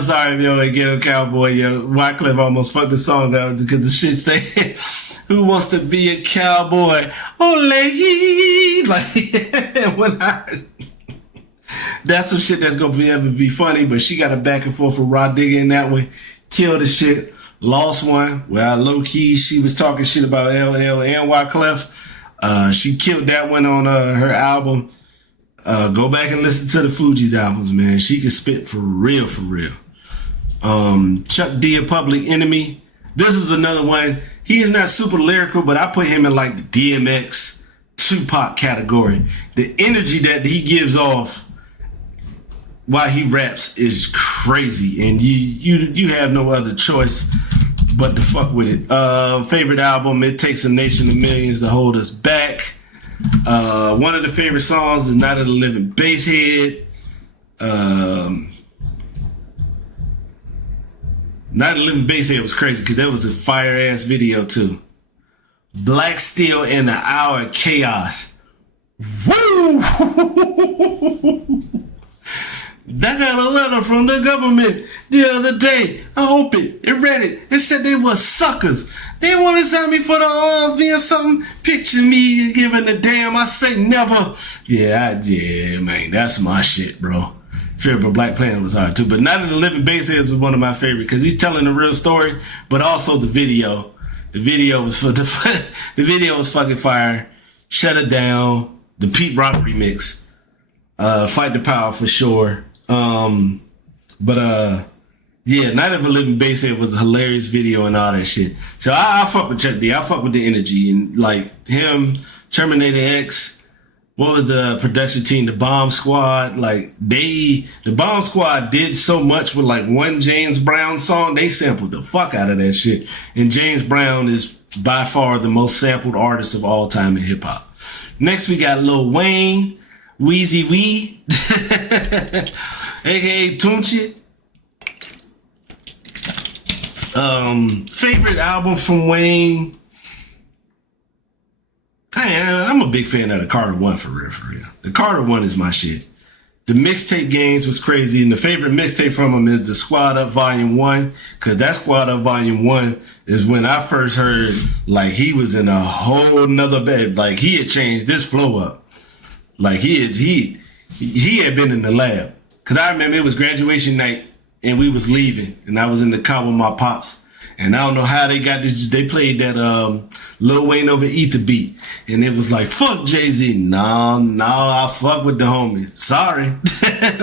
sorry, yo, Ghetto Cowboy, yo. Wyclef almost fucked the song out because the shit say, who wants to be a cowboy? Ole! Like, when that's some shit that's gonna ever be funny, but she got a back and forth with Rod Digger in that one. Killed the shit. Lost one. Well, low key, she was talking shit about LL and Wyclef. She killed that one on her album. Go back and listen to the Fugees albums, man. She can spit for real, for real. Chuck D, A Public Enemy. This is another one. He is not super lyrical, but I put him in like the DMX, Tupac category. The energy that he gives off while he raps is crazy, and you have no other choice but to fuck with it. Favorite album, It Takes a Nation of Millions to Hold Us Back. One of the favorite songs is Night of the Living Basshead. Night of the Living Basshead was crazy because that was a fire ass video too. Black Steel in the Hour of Chaos. Woo! I got a letter from the government the other day. I opened it. It read it. It said they were suckers. They want to send me for the being something. Picture me giving a damn. I say never. Yeah, man. That's my shit, bro. Fear of a Black Planet was hard too. But Night of the Living Bassheads was one of my favorite because he's telling a real story, but also the video. The video was the video was fucking fire. Shut It Down. The Pete Rock remix. Fight the Power for sure. Yeah, Night of a Living Basshead was a hilarious video and all that shit. So I fuck with Chuck D. I fuck with the energy and like him, Terminator X. What was the production team? The Bomb Squad. Like the Bomb Squad did so much with like one James Brown song. They sampled the fuck out of that shit. And James Brown is by far the most sampled artist of all time in hip hop. Next we got Lil Wayne, Weezy Wee, aka Tunchi. Favorite album from Wayne. I'm a big fan of the Carter 1 for real. The Carter 1 is my shit. The mixtape games was crazy, and the favorite mixtape from him is the Squad Up Volume 1, because that Squad Up Volume 1 is when I first heard, like, he was in a whole nother bed. Like, he had changed this flow up. Like, he had been in the lab. Because I remember it was graduation night, and we was leaving, and I was in the car with my pops. And I don't know how they got this. They played that Lil Wayne over Ether beat. And it was like, fuck Jay-Z. No, I fuck with the homie. Sorry.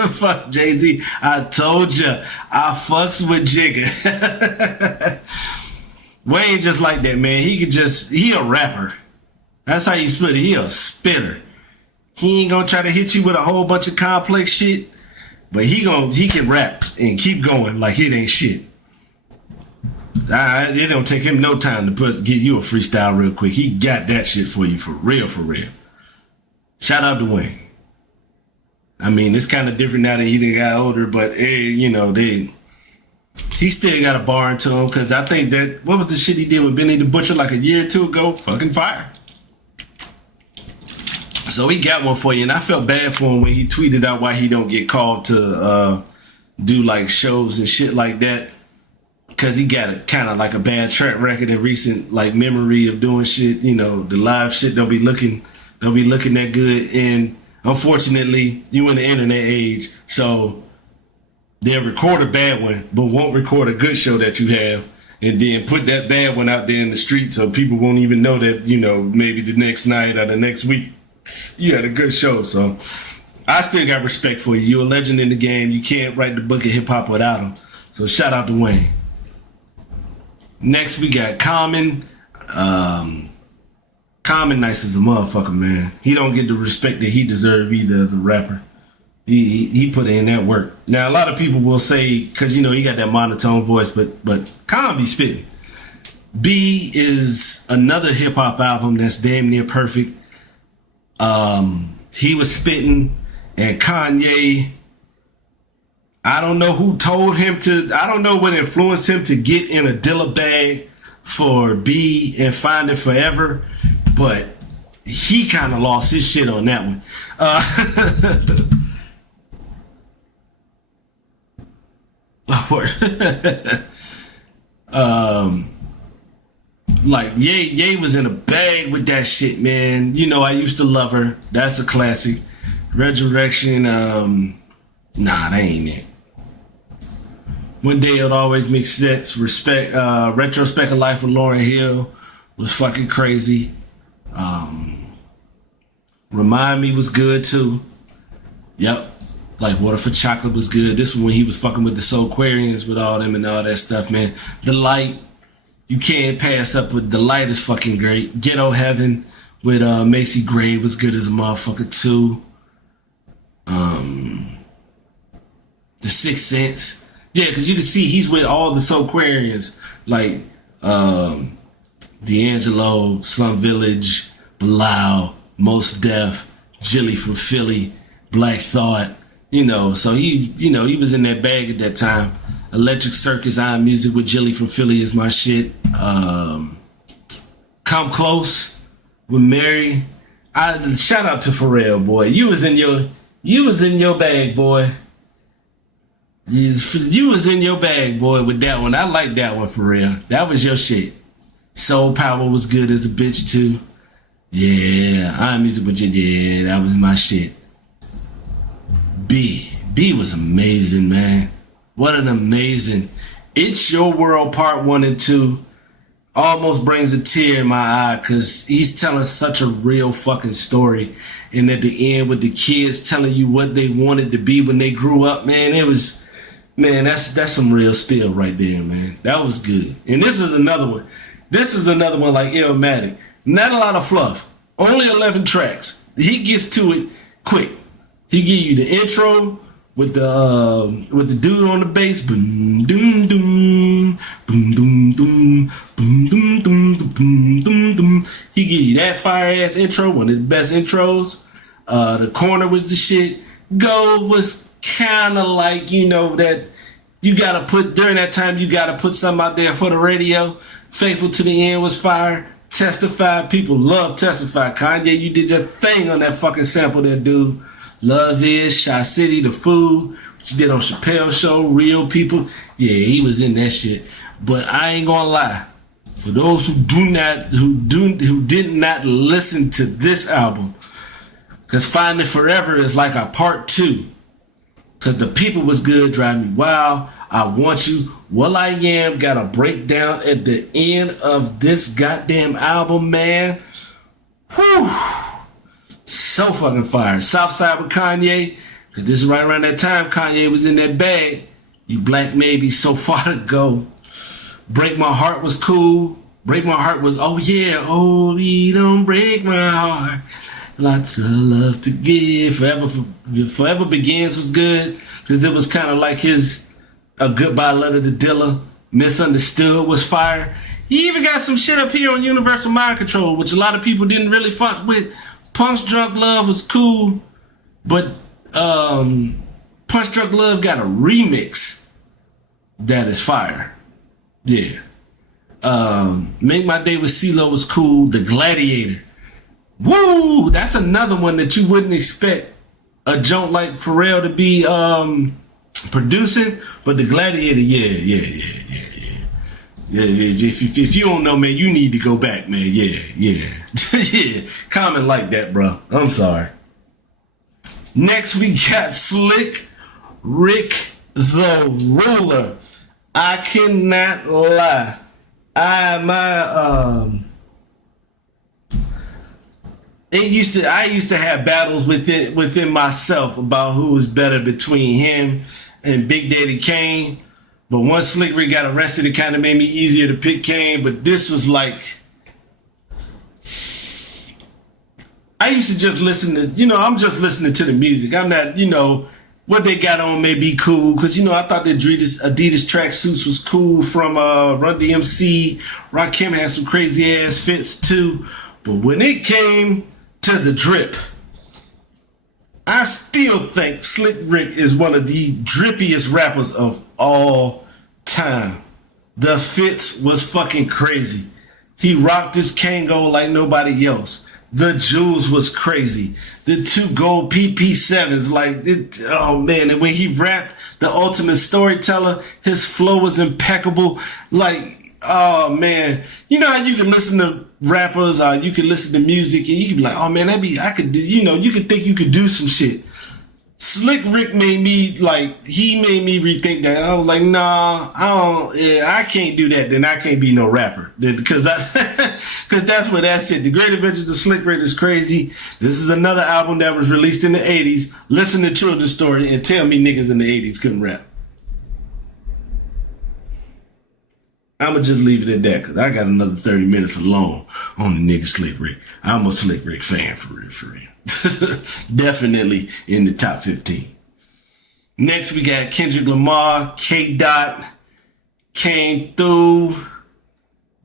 Fuck Jay-Z. I told ya, I fucks with Jigga. Wayne just like that, man. He a rapper. That's how you split it. He a spitter. He ain't gonna try to hit you with a whole bunch of complex shit. But he can rap and keep going like it ain't shit. It don't take him no time to get you a freestyle real quick. He got that shit for you for real. Shout out to Wayne. I mean, it's kind of different now that he done got older, but he still got a bar into him because I think that, what was the shit he did with Benny the Butcher like a year or two ago? Fucking fire. So he got one for you, and I felt bad for him when he tweeted out why he don't get called to do like shows and shit like that. Because he got a kind of like a bad track record in recent like memory of doing shit. The live shit don't be looking that good. And unfortunately, you in the internet age, so they'll record a bad one, but won't record a good show that you have, and then put that bad one out there in the street so people won't even know that, maybe the next night or the next week you had a good show. So I still got respect for you. You're a legend in the game. You can't write the book of hip hop without him. So shout out to Wayne. Next, we got Common. Common nice as a motherfucker, man. He don't get the respect that he deserves either as a rapper. He put in that work. Now, a lot of people will say, because, he got that monotone voice, but Common be spitting. B is another hip-hop album that's damn near perfect. He was spitting, and Kanye... I don't know who told him I don't know what influenced him to get in a Dilla bag for B and Find It Forever, but he kind of lost his shit on that one. Like Ye was in a bag with that shit, man. I Used to Love Her. That's a classic. Resurrection, nah, that ain't it. One Day It'll Always Make Sense. Retrospect of Life with Lauryn Hill was fucking crazy. Remind Me was good too. Yep. Like Water for Chocolate was good. This one when he was fucking with the Soulquarians with all them and all that stuff, man. The Light. You can't pass up with The Light is fucking great. Ghetto Heaven with Macy Gray was good as a motherfucker too. The Sixth Sense. Yeah, because you can see he's with all the Soulquarians, like D'Angelo, Slum Village, Bilal, Mos Def, Jilly from Philly, Black Thought, so he was in that bag at that time. Electric Circus, Iron Music with Jilly from Philly is my shit. Come Close with Mary. Shout out to Pharrell, boy. You was in your bag, boy. You was in your bag, boy, with that one. I like that one for real. That was your shit. Soul Power was good as a bitch too. Yeah, Iron Music with you. Yeah, that was my shit. B B was amazing, man. What an amazing. It's Your World Part 1 and 2 almost brings a tear in my eye because he's telling such a real fucking story. And at the end with the kids telling you what they wanted to be when they grew up, man, it was, man, that's some real spill right there, man. That was good. And this is another one. This is another one like Illmatic. Not a lot of fluff. Only 11 tracks. He gets to it quick. He give you the intro with the dude on the bass. Boom, doom, doom, boom, doom, doom, boom, doom, doom, boom, doom, doom. He give you that fire ass intro, one of the best intros. The corner was the shit. Go was kind of like, you know, that you gotta put during that time. You gotta put something out there for the radio. Faithful to the End was fire. Testify, people love Testify. Kanye, you did your thing on that fucking sample there, dude. Love Is, Shy City, The Food, what you did on Chappelle's Show, Real People. Yeah, he was in that shit. But I ain't gonna lie. For those who did not listen to this album, because Finding Forever is like a part 2. Because The People was good, Drive Me Wild, I Want You, Will I Am, got a breakdown at the end of this goddamn album, man. Whew. So fucking fire. Southside with Kanye, because this is right around that time Kanye was in that bag. You Black Maybe, So Far to Go. Break My Heart was cool. Break My Heart was, oh yeah, oh, you don't break my heart. Lots of love to give. Forever Begins was good, because it was kind of like a goodbye letter to Dilla. Misunderstood was fire. He even got some shit up here on Universal Mind Control, which a lot of people didn't really fuck with. Punch Drunk Love was cool, but Punch Drunk Love got a remix that is fire. Yeah. Make My Day with CeeLo was cool. The Gladiator. Woo! That's another one that you wouldn't expect a joint like Pharrell to be producing, but The Gladiator, yeah. If you don't know, man, you need to go back, man. Yeah. Yeah. Comment like that, bro. I'm sorry. Next, we got Slick Rick the Ruler. I cannot lie. I used to have battles within myself about who was better between him and Big Daddy Kane. But once Slick Rick got arrested, it kind of made me easier to pick Kane. But this was like, I used to just listen to, I'm just listening to the music. I'm not, what they got on may be cool. Because, I thought the Adidas tracksuits was cool from Run DMC. Rakim had some crazy ass fits too. But when it came to the drip, I still think Slick Rick is one of the drippiest rappers of all time. The fits was fucking crazy. He rocked his Kango like nobody else. The jewels was crazy. The 2 gold PP7s, oh man. And when he rapped, the ultimate storyteller, his flow was impeccable. Oh man. You know how you can listen to rappers, you can listen to music and you can be like, oh man, I could do, you could think you could do some shit. Slick Rick made me rethink that. And I was like, nah, I can't do that. Then I can't be no rapper. Because that's what that shit. The Great Adventures of Slick Rick is crazy. This is another album that was released in the 80s. Listen to Children's Story and tell me niggas in the 80s couldn't rap. I'm going to just leave it at that because I got another 30 minutes alone on the nigga Slick Rick. I'm a Slick Rick fan for real. Definitely in the top 15. Next, we got Kendrick Lamar. K-Dot came through,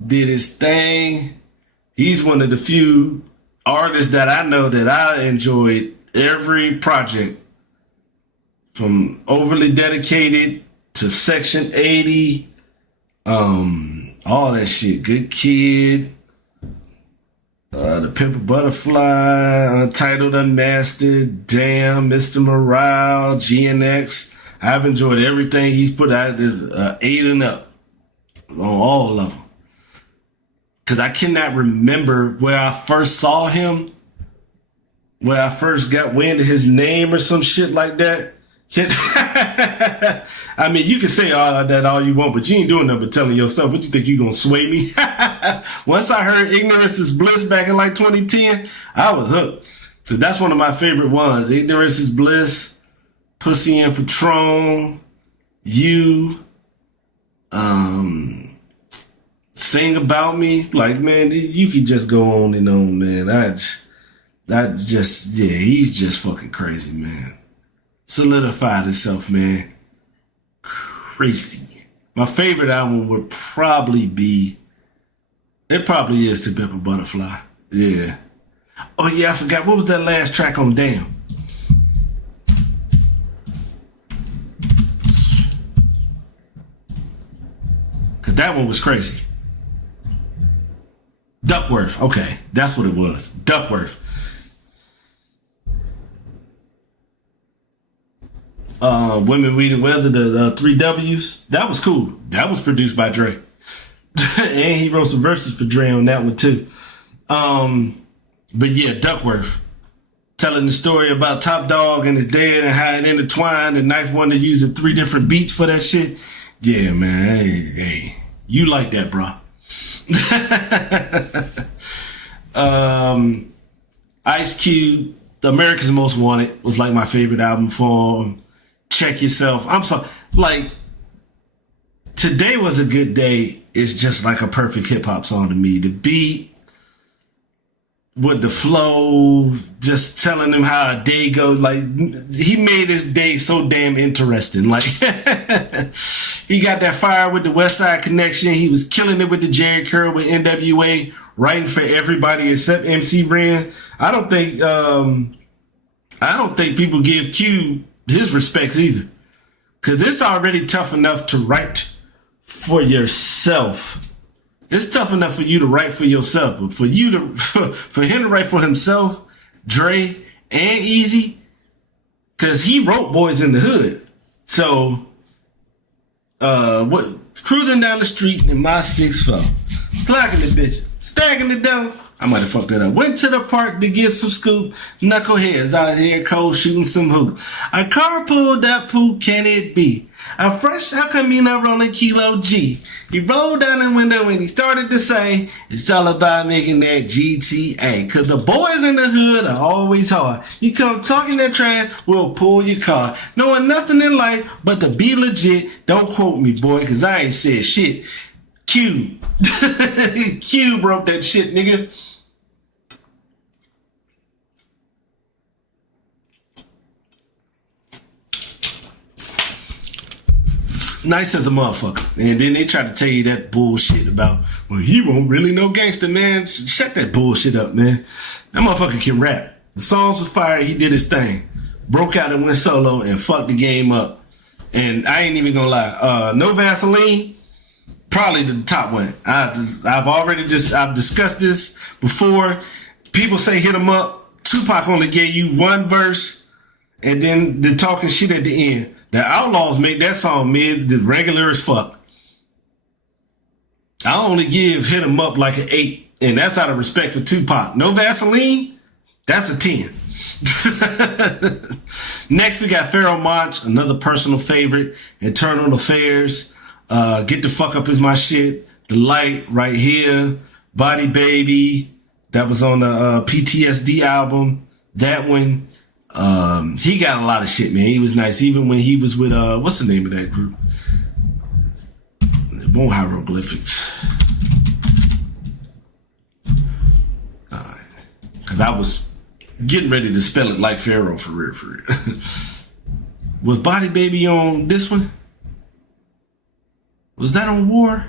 did his thing. He's one of the few artists that I know that I enjoyed every project, from Overly Dedicated to Section 80. All that shit. Good Kid, The Pimp a Butterfly, Untitled Unmastered, Damn, Mr. Morale, GNX. I've enjoyed everything he's put out. There's 8 and up on all of them. Cause I cannot remember where I first saw him, where I first got wind of his name or some shit like that. I mean, you can say all that all you want, but you ain't doing nothing but telling your stuff. What you think, you gonna sway me? Once I heard Ignorance Is Bliss back in like 2010, I was hooked. So that's one of my favorite ones. Ignorance Is Bliss, Pussy and Patron, You, Sing About Me. Like, man, you could just go on and on, man. He's just fucking crazy, man. Solidified himself, man. Crazy. My favorite album would probably be, it probably is To Pimp a Butterfly. Yeah. Oh yeah, I forgot, what was that last track on Damn? Cause that one was crazy. Duckworth, okay, that's what it was. Duckworth. Women, Weed, and Weather, the 3 W's. That was cool. That was produced by Dre. And he wrote some verses for Dre on that one too. But yeah, Duckworth. Telling the story about Top Dog and his dad and how it intertwined, and Knife Wonder using 3 different beats for that shit. Yeah, man. Hey, you like that, bro. Ice Cube, America's Most Wanted was like my favorite album for him. Check Yourself. I'm sorry. Like, Today Was a Good Day is just like a perfect hip hop song to me. The beat with the flow, just telling him how a day goes. Like, he made his day so damn interesting. Like, he got that fire with the West Side Connection. He was killing it with the Jerry Curl with NWA, writing for everybody except MC Ren. I don't think people give Q his respects either. Cause it's already tough enough to write for yourself. It's tough enough for you to write for yourself, but for him to write for himself, Dre and Easy, cause he wrote Boys in the Hood. So, cruising down the street in my 6'4", clocking the bitch, stacking the dough. I might have fucked that up. Went to the park to get some scoop. Knuckleheads out here cold shooting some hoop. I carpooled that poop, can it be? A fresh El Camino rolling Kilo G. He rolled down the window and he started to say, it's all about making that GTA. Cause the boys in the hood are always hard. You come talking that trash, we'll pull your car. Knowing nothing in life but to be legit. Don't quote me, boy, cause I ain't said shit. Q. Q broke that shit, nigga. Nice as a motherfucker. And then they try to tell you that bullshit about, well, he won't really know gangster, man. Shut that bullshit up, man. That motherfucker can rap. The songs was fire. He did his thing. Broke out and went solo and fucked the game up. And I ain't even gonna lie. No Vaseline, probably the top one. I've discussed this before. People say hit him up. Tupac only gave you one verse and then the talking shit at the end. The Outlaws make that song mid, the regular as fuck. I only give Hit 'Em Up like an 8, and that's out of respect for Tupac. No Vaseline, that's a 10. Next, we got Pharoah Monch, another personal favorite. Internal Affairs, Get the Fuck Up Is My Shit, The Light, Right Here, Body Baby, that was on the PTSD album. That one. He got a lot of shit, man. He was nice. Even when he was with, what's the name of that group? It won't Hieroglyphics. Cause I was getting ready to spell it like Pharaoh for real. Was Body Baby on this one? Was that on War?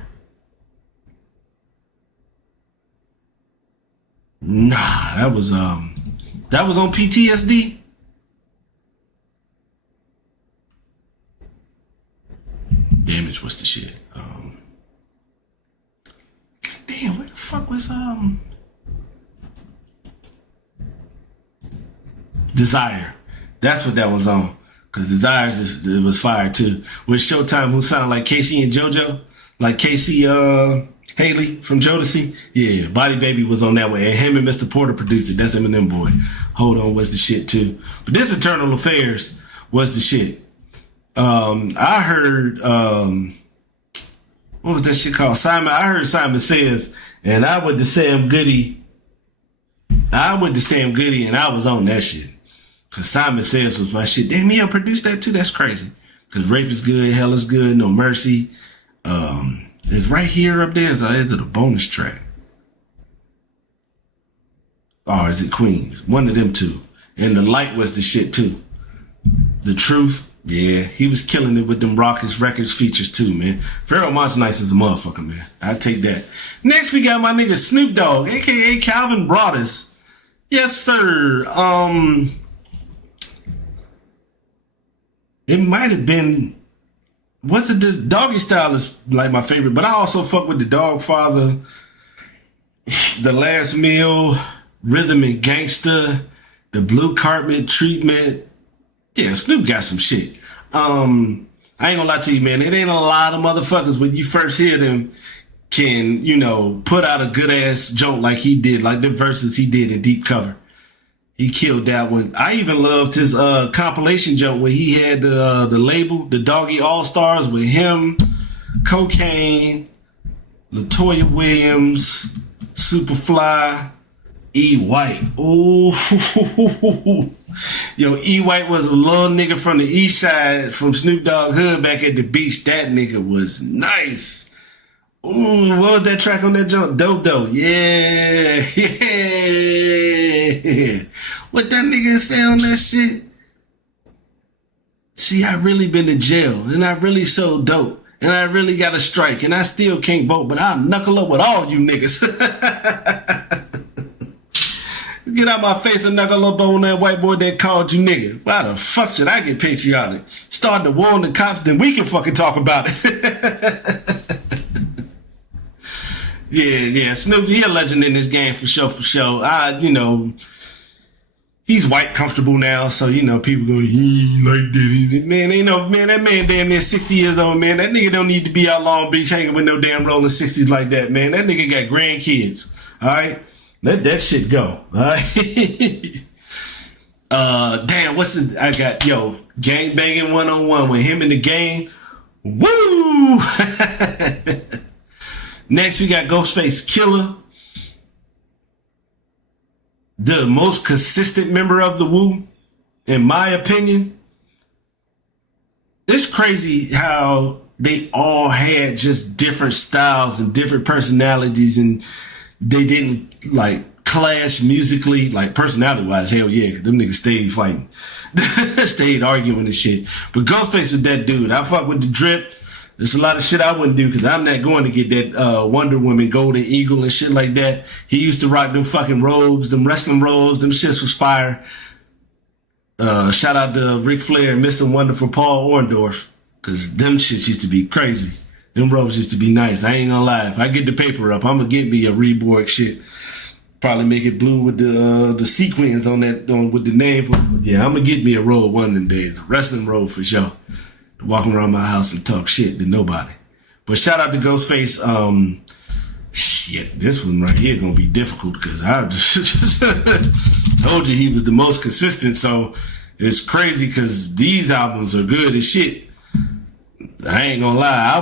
Nah, that was on PTSD. Damage was the shit. God damn, where the fuck was Desire? That's what that was on. Cause Desires it was fire too. With Showtime, who sound like Casey and JoJo, like Casey Haley from Jodeci. Yeah, Body Baby was on that one, and him and Mr. Porter produced it. That's Eminem Boy. Hold On was the shit too. But this Internal Affairs was the shit. I heard what was that shit called? Simon. I heard Simon Says, and I went to Sam Goody. And I was on that shit. Cause Simon Says was my shit. Damn, he produced that too. That's crazy. Cause Rape is Good, Hell is Good, No Mercy. It's right here up there. Is it a bonus track? Or is it Queens? One of them two. And The Light was the shit too. The Truth. Yeah, he was killing it with them Raucous Records features too, man. Pharoah Monch nice as a motherfucker, man. I take that. Next, we got my nigga Snoop Dogg, aka Calvin Broadus. Yes, sir. It might have been. What's it? The Doggy Style is like my favorite, but I also fuck with the Dog Father, The Last Meal, Rhythm and Gangsta, the Blue Carpet Treatment. Yeah, Snoop got some shit. I ain't gonna lie to you, man. It ain't a lot of motherfuckers when you first hear them can, put out a good ass joint like he did, like the verses he did in Deep Cover. He killed that one. I even loved his compilation joint where he had the label, the Doggy All Stars, with him, Cocaine, Latoya Williams, Superfly, E. White. Ooh. Yo, E. White was a little nigga from the east side, from Snoop Dogg hood back at the beach. That nigga was nice. Ooh, what was that track on that jump? Dodo. Yeah. What that nigga say on that shit? See, I really been to jail, and I really sold dope, and I really got a strike, and I still can't vote, but I'll knuckle up with all you niggas. Get out my face and knuckle up on that white boy that called you nigga. Why the fuck should I get patriotic? Start to warn the cops, then we can fucking talk about it. Yeah, Snoop, he a legend in this game for sure. He's white comfortable now, so people go, he ain't like that. Man, that man damn near 60 years old, man. That nigga don't need to be out Long Beach hanging with no damn rolling 60s like that, man. That nigga got grandkids, all right? Let that shit go, all right? Damn, I got, gang banging one-on-one with him in the game. Woo! Next, we got Ghostface Killer, the most consistent member of the Wu, in my opinion. It's crazy how they all had just different styles and different personalities, and they didn't clash musically, personality wise. Hell yeah, 'cause them niggas stayed fighting, stayed arguing and shit. But Ghostface was that dude. I fuck with the drip. There's a lot of shit I wouldn't do because I'm not going to get that Wonder Woman Golden Eagle and shit like that. He used to rock them fucking robes, them wrestling robes. Them shits was fire. Shout out to Ric Flair and Mr. Wonderful Paul Orndorff, because them shits used to be crazy. Them robes used to be nice. I ain't gonna lie. If I get the paper up, I'm gonna get me a reborG shit. Probably make it blue with the sequins on that, with the name. But yeah, I'm gonna get me a robe one of them days. A wrestling robe for sure. Walking around my house and talk shit to nobody. But shout out to Ghostface. Shit, this one right here gonna be difficult because I just told you he was the most consistent. So it's crazy because these albums are good as shit. I ain't gonna lie.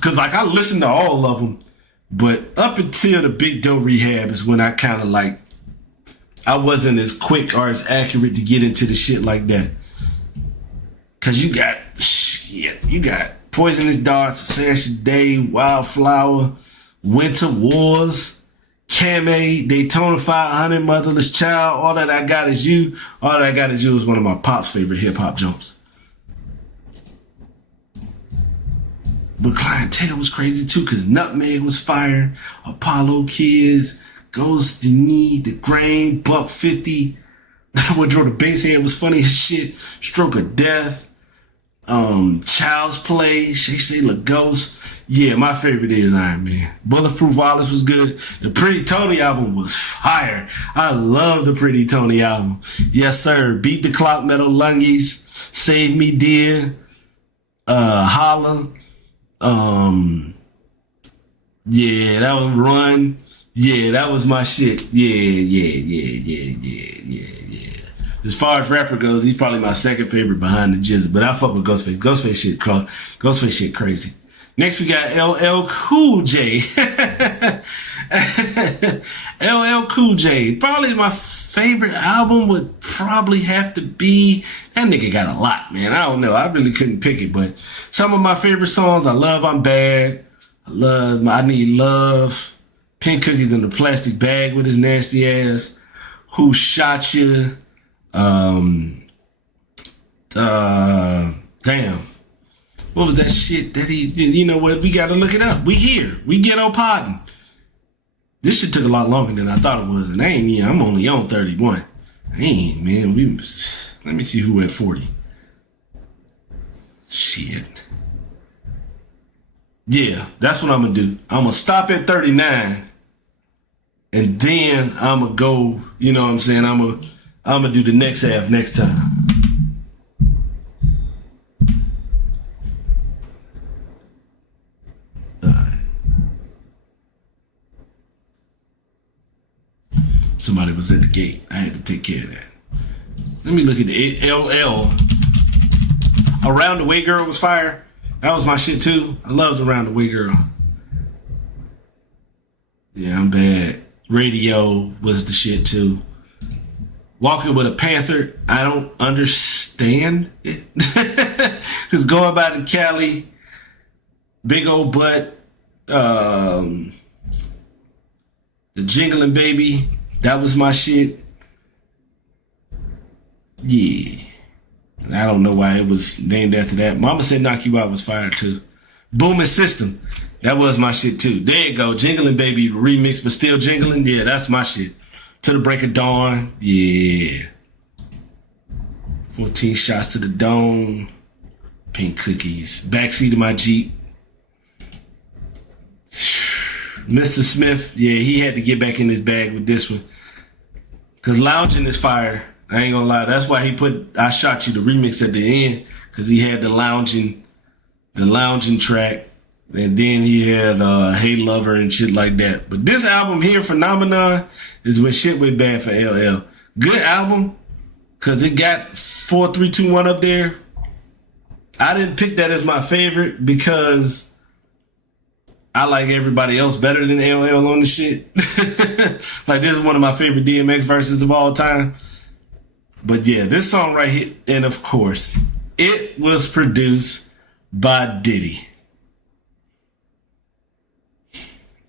Cause I listened to all of them, but up until the Big Doe Rehab is when I kind of I wasn't as quick or as accurate to get into the shit like that. Cause you got Poisonous Darts, Assassin Day, Wildflower, Winter Wars, Camé, Daytona 500, Motherless Child, All That I Got Is You. All That I Got Is You is one of my pop's favorite hip hop jumps. But Clientele was crazy too, cause Nutmeg was fire, Apollo Kids, Ghost, The Need, The Grain, Buck 50. What Drove the Bass Head was funny as shit. Stroke of Death. Child's Play, Shay Lagos. Yeah, my favorite is Iron Man. Bulletproof Wallace was good. The Pretty Tony album was fire. I love the Pretty Tony album. Yes, sir. Beat the Clock, Metal Lungies, Save Me Dear, Holla. Yeah, that was Run. Yeah, that was my shit. Yeah. As far as rapper goes, he's probably my second favorite behind the Jizz. But I fuck with Ghostface. Ghostface shit crazy. Next we got LL Cool J. LL Cool J. Probably my favorite album would probably have to be, that nigga got a lot, man. I don't know. I really couldn't pick it, but some of my favorite songs, I love I'm Bad. I Need Love. Pink Cookies in the Plastic Bag with his nasty ass. Who Shot You? Damn. What was that shit that he did? You know what? We got to look it up. We here. We get on pardon. This shit took a lot longer than I thought it was. And I'm only on 31. Man. Let me see who at 40. Shit. Yeah, that's what I'm going to do. I'm going to stop at 39. And then I'm going to go, you know what I'm saying? I'm going to do the next half next time. Somebody was at the gate. I had to take care of that. Let me look at the LL. Around the Way Girl was fire. That was my shit too. I loved Around the Way Girl. Yeah, I'm Bad. Radio was the shit too. Walking with a Panther, I don't understand it. Cause going by to Cali, Big Old Butt, the Jingling Baby, that was my shit. Yeah. I don't know why it was named after that. Mama Said Knock You Out was fire too. Booming System. That was my shit too. There you go. Jingling Baby remix, but still jingling. Yeah, that's my shit. To the Break of Dawn. Yeah. 14 Shots to the Dome. Pink Cookies. Backseat of My Jeep. Mr. Smith. Yeah, he had to get back in his bag with this one. Cause Lounging is fire. I ain't gonna lie. That's why he put I Shot You, the remix at the end. Cause he had the lounging track. And then he had Hey Lover and shit like that. But this album here, Phenomenon, is when shit went bad for LL. Good album, because it got 4, 3, 2, 1 up there. I didn't pick that as my favorite because I like everybody else better than LL on the shit. Like, this is one of my favorite DMX verses of all time. But yeah, this song right here, and of course, it was produced by Diddy.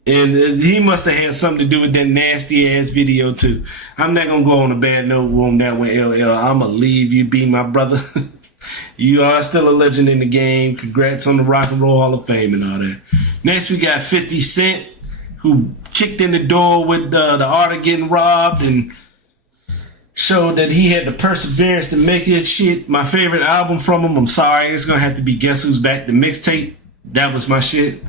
And he must have had something to do with that nasty ass video too. I'm not gonna go on a bad note on that one, LL. I'ma leave you be my brother. You are still a legend in the game. Congrats on the Rock and Roll Hall of Fame and all that. Next we got 50 Cent, who kicked in the door with the art of getting robbed and showed that he had the perseverance to make his shit. My favorite album from him, I'm sorry, it's gonna have to be Guess Who's Back, the mixtape. That was my shit.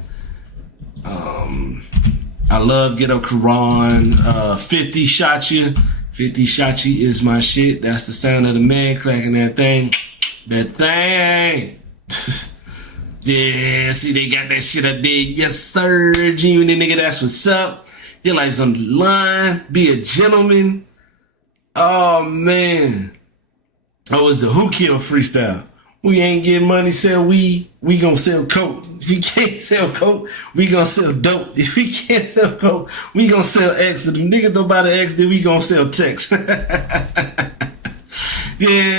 I love Ghetto Quran. 50 Shot You. 50 Shot You is my shit. That's the sound of the man cracking that thing. That thing. Yeah, see, they got that shit up there. Yes, sir. Genuine nigga, that's what's up. Your life's on the line. Be a gentleman. Oh, man. Oh, it's the Who Killed freestyle. We ain't getting money, sell weed. We gonna sell coke. If we can't sell coke, we gonna sell dope. If we can't sell coke, we gonna sell X. If the niggas don't buy the X, then we gonna sell text. Yeah,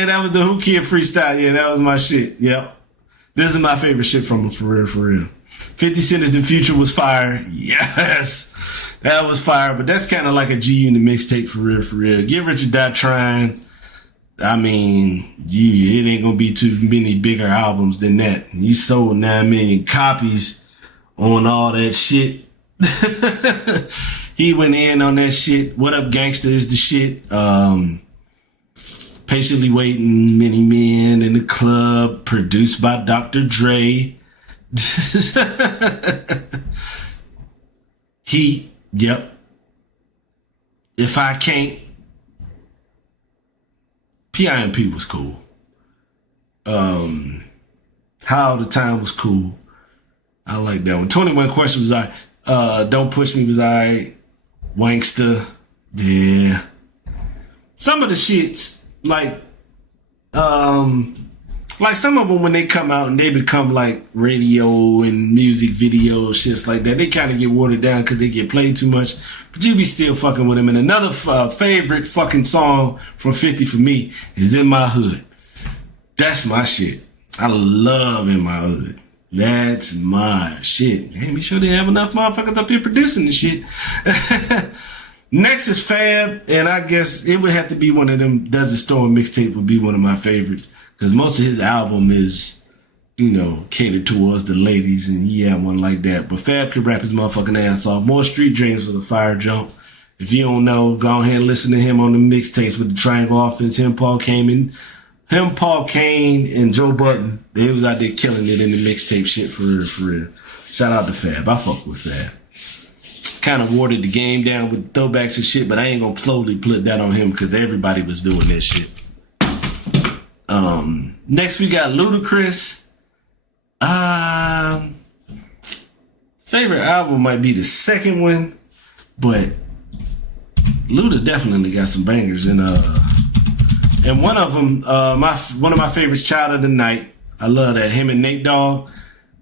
that was the Who Killed freestyle. Yeah, that was my shit. Yep. This is my favorite shit from him, for real, for real. 50 Cent is The Future was fire. Yes. That was fire, but that's kind of like a G Unit mixtape, for real, for real. Get Rich or Die Trying. I mean, it ain't gonna be too many bigger albums than that. You sold 9 million copies on all that shit. He went in on that shit. What Up Gangsta is the shit. Patiently Waiting, Many Men in the Club, produced by Dr. Dre. Yep. If I Can't. PIMP was cool. How the Time was cool. I like that one. 21 Questions was alright. Don't Push Me was alright. Wankster. Yeah. Some of the shits, like some of them when they come out and they become like radio and music videos, shits like that, they kind of get watered down because they get played too much. But you be still fucking with them. And another favorite fucking song from 50 for me is In My Hood. That's my shit. I love In My Hood. That's my shit. Man, be sure they have enough motherfuckers up here producing this shit. Next is Fab, and I guess it would have to be one of them. Desert Storm mixtape would be one of my favorites because most of his album is, catered towards the ladies, and he had one like that. But Fab could rap his motherfucking ass off. More Street Dreams was a fire jump. If you don't know, go ahead and listen to him on the mixtapes with the Triangle Offense. Him, Paul Kane, and Joe Budden. They was out there killing it in the mixtape shit for real, for real. Shout out to Fab. I fuck with Fab. Kind of watered the game down with throwbacks and shit, but I ain't gonna slowly put that on him because everybody was doing that shit. Next we got Ludacris. Favorite album might be the second one, but Luda definitely got some bangers, and one of them, one of my favorites, Child of the Night. I love that. Him and Nate Dogg,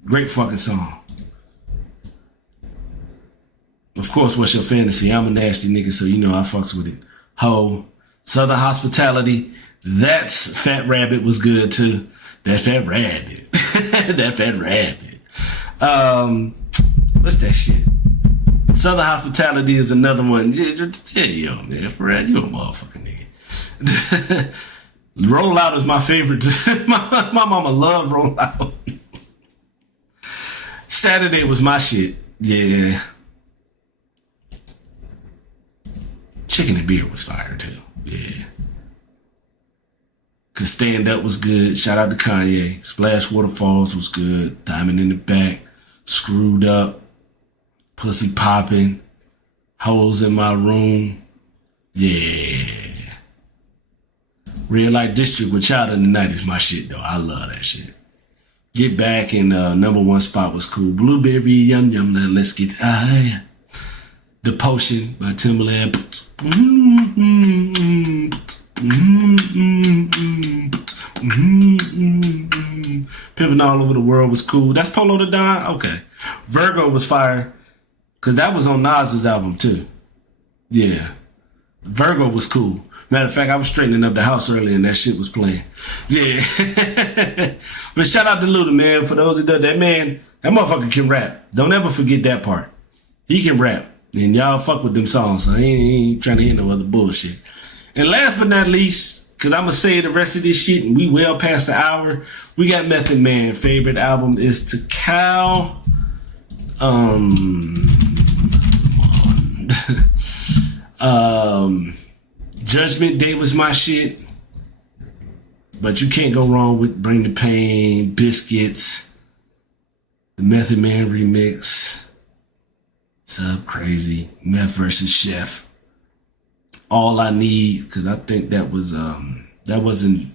great fucking song. Of course, What's Your Fantasy? I'm a nasty nigga, so I fucks with it. Ho, Southern Hospitality. That's Fat Rabbit was good too. That Fat Rabbit. That Fat Rabbit. What's that shit? Southern Hospitality is another one. Yeah, yo, man, Fred, you a motherfucking nigga. Roll Out is my favorite. my mama loved Roll Out. Saturday was my shit. Yeah. Chicken and Beer was fire too. Yeah. Cause Stand Up was good. Shout out to Kanye. Splash Waterfalls was good. Diamond in the Back. Screwed Up. Pussy Poppin'. Holes in My Room. Yeah. Real Light District with Child of the Night is my shit though. I love that shit. Get Back in number one spot was cool. Blueberry Yum Yum, now let's get high. The Potion by Timbaland. Pimpin' All Over the World was cool. That's Polo the Don? Okay. Virgo was fire. Cause that was on Nas's album too. Yeah. Virgo was cool. Matter of fact, I was straightening up the house earlier and that shit was playing. Yeah. But shout out to Luda, man. For those that do that, man, that motherfucker can rap. Don't ever forget that part. He can rap. And y'all fuck with them songs, so I ain't trying to hear no other bullshit. And last but not least, because I'm going to say the rest of this shit, and we well past the hour, we got Method Man. Favorite album is To Cow. Judgment Day was my shit. But you can't go wrong with Bring the Pain, Biscuits, the Method Man remix. Sub Crazy, Meth versus Chef. All I Need, because I think that was that wasn't.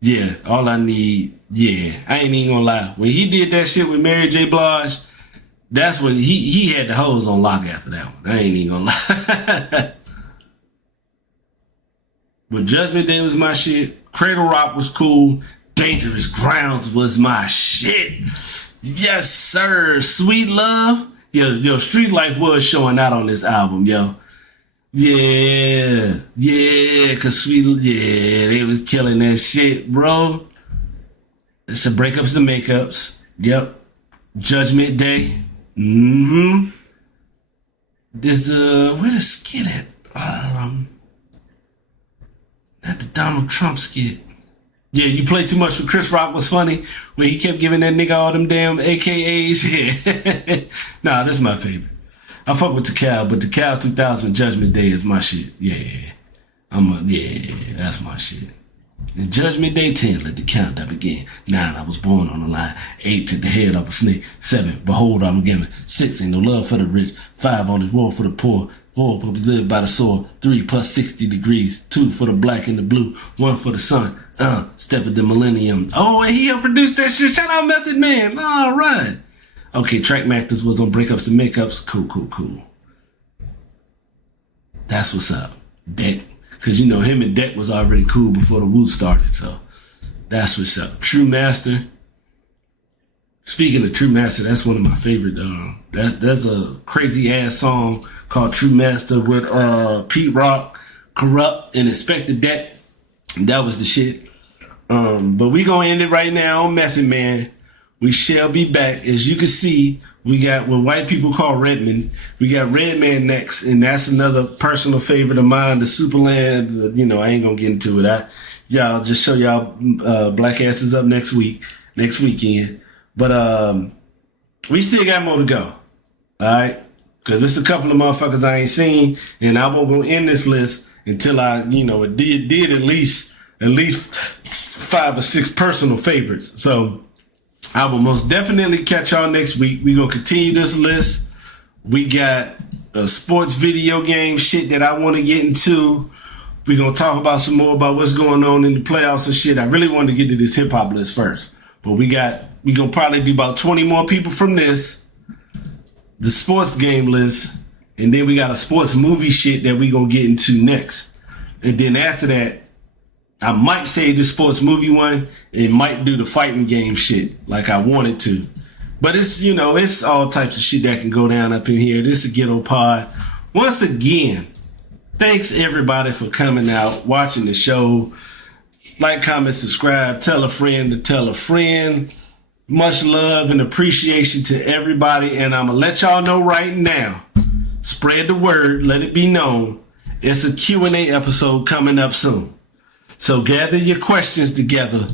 Yeah, All I Need. Yeah, I ain't even gonna lie. When he did that shit with Mary J. Blige, that's when he had the hoes on lock after that one. I ain't even gonna lie. But Judgment Day was my shit. Cradle Rock was cool. Dangerous Grounds was my shit. Yes, sir. Sweet Love. Yo, Street Life was showing out on this album, yo. Yeah, cause they was killing that shit, bro. It's the Breakups, the Makeups. Yep. Judgment Day. There's where the skit at? Not the Donald Trump skit. Yeah, You Play Too Much for Chris Rock was funny when he kept giving that nigga all them damn AKAs. Yeah. Nah, this is my favorite. I fuck with Takal, but Takal 2000 Judgment Day is my shit. Yeah. That's my shit. And Judgment Day 10, let the countdown begin. 9, I was born on the line. 8, took the head off a snake. 7, behold, I'm giving. 6, ain't no love for the rich. 5, on this war for the poor. 4, puppies live by the sword. 3, plus 60 degrees. 2, for the black and the blue. 1, for the sun. Step of the millennium. Oh, and he helped produce that shit. Shout out Method Man. All right. Okay, Track Masters was on Breakups to Makeups. Cool. That's what's up. That Because, you know, him and Deck was already cool before the Wu started. So that's what's up. True Master. Speaking of True Master, that's one of my favorite. That's a crazy ass song called True Master with Pete Rock, Corrupt, and Inspector Deck. That was the shit. But we gonna end it right now on Method Man. We shall be back. As you can see, we got what white people call Redman. We got Redman next, and that's another personal favorite of mine, the Superland. You know, I ain't gonna get into it. Y'all just show y'all black asses up next weekend. But we still got more to go. Alright? Cause there's a couple of motherfuckers I ain't seen, and I won't go end this list until I, you know, it did at least 5 or 6 personal favorites. So I will most definitely catch y'all next week. We're gonna continue this list. We got a sports video game shit that I want to get into. We're gonna talk about some more about what's going on in the playoffs and shit. I really wanted to get to this hip hop list first. But we gonna probably do about 20 more people from this, the sports game list, and then we got a sports movie shit that we gonna get into next. And then after that, I might save the sports movie one and might do the fighting game shit like I wanted to. But it's, you know, it's all types of shit that can go down up in here. This is a Ghetto Pod. Once again, thanks everybody for coming out, watching the show. Like, comment, subscribe, tell a friend to tell a friend. Much love and appreciation to everybody. And I'm going to let y'all know right now. Spread the word. Let it be known. It's a Q&A episode coming up soon. So gather your questions together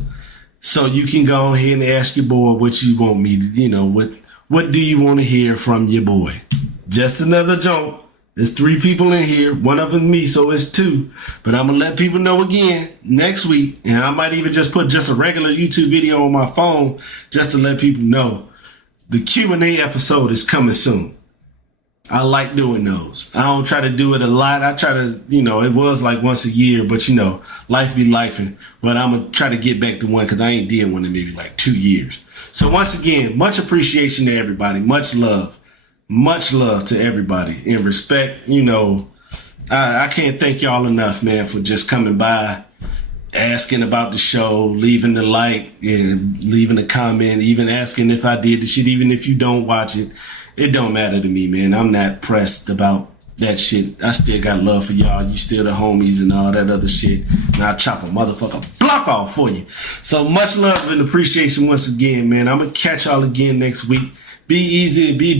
so you can go ahead and ask your boy what you want me to, you know, what do you want to hear from your boy? Just another joke. There's 3 people in here. One of them me, so it's 2. But I'm going to let people know again next week. And I might even just put just a regular YouTube video on my phone just to let people know. The Q&A episode is coming soon. I like doing those. I don't try to do it a lot. I try to, you know, it was like once a year. But, you know, life be lifing. But I'm going to try to get back to one because I ain't did one in maybe like 2 years. So once again, much appreciation to everybody. Much love. Much love to everybody and respect. You know, I can't thank y'all enough, man, for just coming by, asking about the show, leaving the like and leaving a comment, even asking if I did the shit, even if you don't watch it. It don't matter to me, man. I'm not pressed about that shit. I still got love for y'all. You still the homies and all that other shit. And I'll chop a motherfucker block off for you. So much love and appreciation once again, man. I'm going to catch y'all again next week. Be easy. Be